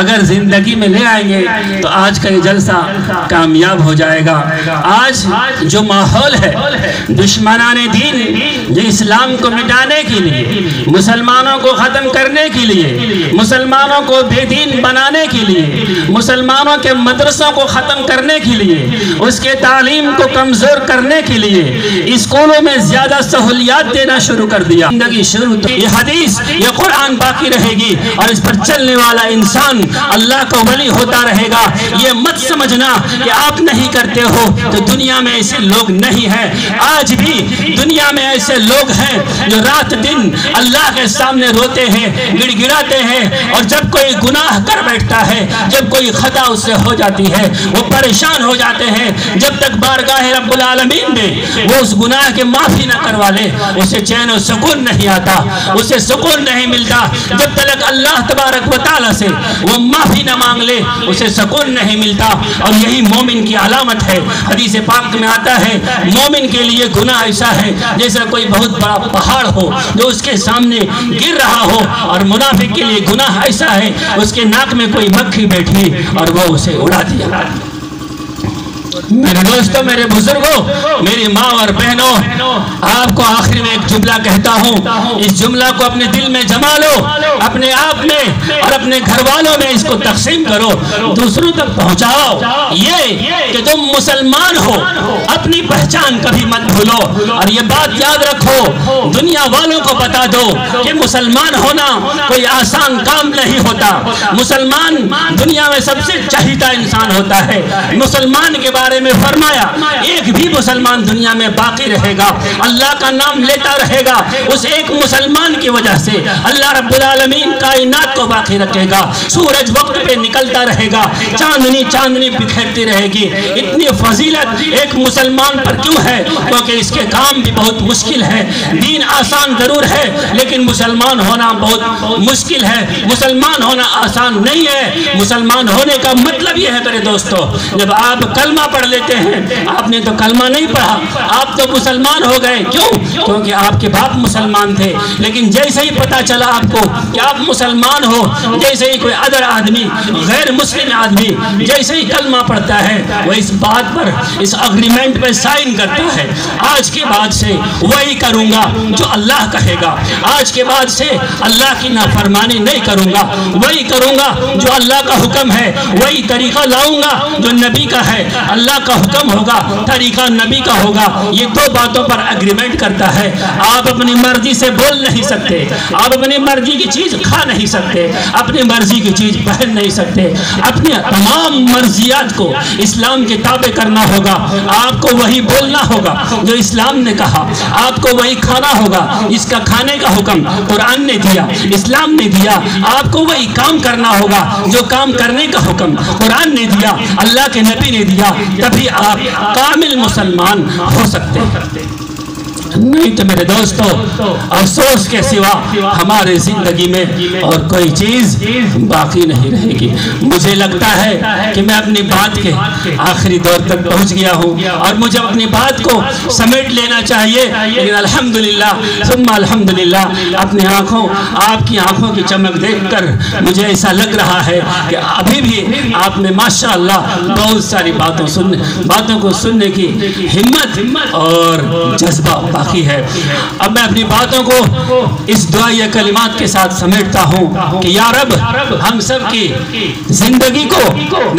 اگر زندگی میں لے آئیں گے تو آج کا یہ جلسہ کامیاب ہو جائے گا۔ آج جو ماحول ہے دشمنان دین، جو اسلام کو مٹانے کے لیے، مسلمانوں کو ختم کرنے کے لیے، مسلمانوں کو بے دین بنانے کے لیے، مسلمانوں کے مدرسوں کو ختم کرنے کے لیے، اس کے تعلیم کو کمزور کرنے کے لیے اسکولوں میں زیادہ سہولیات دینا شروع کر دیا۔ زندگی شروع تو یہ حدیث، یہ قرآن باقی رہے گی اور اس پر چلنے والا انسان اللہ کا ولی ہوتا رہے گا۔ یہ مت سمجھنا کہ آپ نہیں کرتے ہو تو دنیا میں ایسے لوگ نہیں ہیں۔ آج بھی دنیا میں ایسے لوگ ہیں جو رات دن اللہ کے سامنے روتے ہیں، گڑ گڑاتے ہیں، اور جب کوئی گناہ کر بیٹھتا ہے، جب کوئی خطا اس سے ہو جاتی ہے، وہ پریشان ہو جاتے ہیں۔ جب تک بارگاہ رب العالمین میں وہ اس گناہ کے معافی نہ کروا لے، اسے چین و سکون نہیں آتا، اسے سکون نہیں ملتا۔ جب تک اللہ تبارک و تعالیٰ سے وہ معافی نہ مانگ لے، اسے سکون نہیں ملتا، اور یہی مومن کی علامت ہے۔ حدیث پاک میں آتا ہے مومن کے لیے گناہ ایسا ہے جیسا کوئی بہت بڑا پہاڑ ہو جو اس کے سامنے گر رہا ہو، اور منافق کے لیے گناہ ایسا ہے اس کے ناک میں کوئی مکھی بیٹھی اور وہ اسے اڑا دیا۔ میرے دوستوں، میرے بزرگوں، میری ماں اور بہنوں، آپ کو آخر میں ایک جملہ کہتا ہوں، اس جملہ کو اپنے دل میں جما لو، اپنے آپ میں اور اپنے گھر والوں میں اس کو تقسیم کرو، دوسروں تک پہنچاؤ۔ یہ کہ تم مسلمان ہو، اپنی پہچان کبھی مت بھولو، اور یہ بات یاد رکھو، دنیا والوں کو بتا دو کہ مسلمان ہونا کوئی آسان کام نہیں ہوتا۔ مسلمان دنیا میں سب سے چہیتا انسان ہوتا ہے۔ مسلمان کے بارے میں فرمایا ایک بھی مسلمان دنیا میں باقی رہے گا، اللہ کا نام لیتا رہے گا، اس ایک مسلمان کی وجہ سے اللہ رب العالمین کائنات کو باقی رکھے گا۔ سورج وقت پہ نکلتا رہے گا، چاندنی چاندنی بکھیرتی رہے گی۔ اتنی فضیلت ایک مسلمان پر کیوں ہے؟ کیونکہ اس کے کام بھی بہت مشکل ہے۔ دین آسان ضرور ہے لیکن مسلمان ہونا بہت مشکل ہے، مسلمان ہونا آسان نہیں ہے۔ مسلمان ہونے کا مطلب یہ ہے میرے دوستو، جب آپ کلمہ پڑھ لیتے ہیں، آپ نے تو کلمہ نہیں پڑھا، آپ تو مسلمان ہو گئے۔ کیوں؟ کیونکہ آپ کے باپ مسلمان تھے، لیکن جیسے ہی پتا چلا آپ کو کہ آپ مسلمان ہو، جیسے ہی کوئی ادر آدمی، غیر مسلم آدمی جیسے ہی کلمہ پڑھتا ہے، وہ اس بات پر، اس اگریمنٹ پہ سائن کرتا ہے، آج کے بعد سے وہی کروں گا جو اللہ کہے گا، آج کے بعد سے اللہ کی نافرمانی نہیں کروں گا، وہی کروں گا جو اللہ کا حکم ہے، وہی طریقہ لاؤں گا جو نبی کا ہے۔ اللہ کا حکم ہوگا، طریقہ نبی کا ہوگا، یہ دو باتوں پر اگریمنٹ کرتا ہے۔ آپ اپنی مرضی سے بول نہیں سکتے، آپ اپنی مرضی کی چیز کھا نہیں سکتے، اپنی مرضی کی چیز پہن نہیں سکتے، اپنے تمام مرضیات کو اسلام کے تابع کرنا ہوگا۔ آپ کو وہی بولنا ہوگا جو اسلام نے کہا، آپ کو وہی کھانا ہوگا جس کا کھانے کا حکم قرآن نے دیا، اسلام نے دیا۔ آپ کو وہی کام کرنا ہوگا جو کام کرنے کا حکم قرآن نے دیا، اللہ کے نبی نے دیا، تبھی آپ کامل مسلمان ہو سکتے ہیں۔ نہیں تو میرے دوستو، افسوس کے سوا ہمارے زندگی میں اور کوئی چیز باقی نہیں رہے گی۔ مجھے لگتا ہے کہ میں اپنی بات کے آخری دور تک پہنچ گیا ہوں اور مجھے اپنی بات کو سمیٹ لینا چاہیے، لیکن الحمدللہ ثم الحمدللہ اپنی آنکھوں، آپ کی آنکھوں کی چمک دیکھ کر مجھے ایسا لگ رہا ہے کہ ابھی بھی آپ میں ماشاءاللہ بہت ساری باتوں کو سننے کی ہمت اور جذبہ باقی ہے۔ اب میں اپنی باتوں کو اس دعائیہ کلمات کے ساتھ سمیٹتا ہوں کہ یا رب ہم سب کی زندگی کو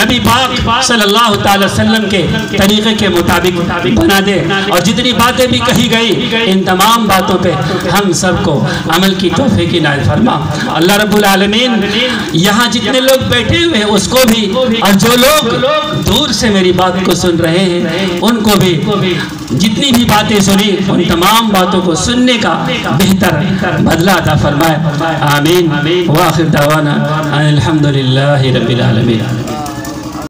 نبی پاک صلی اللہ تعالی وسلم کے طریقے کے مطابق بنا دے، اور جتنی باتیں بھی کہی گئی ان تمام باتوں پہ ہم سب کو عمل کی توفیق عنایت فرما۔ اللہ رب العالمین یہاں جتنے لوگ بیٹھے ہوئے ہیں اس کو بھی، اور جو لوگ دور سے میری بات کو سن رہے ہیں ان کو بھی جتنی بھی باتیں سنی ان تمام باتوں کو سننے کا بہتر بدلہ عطا فرمائے. آمین. وآخر دعوانا الحمدللہ رب العالمین.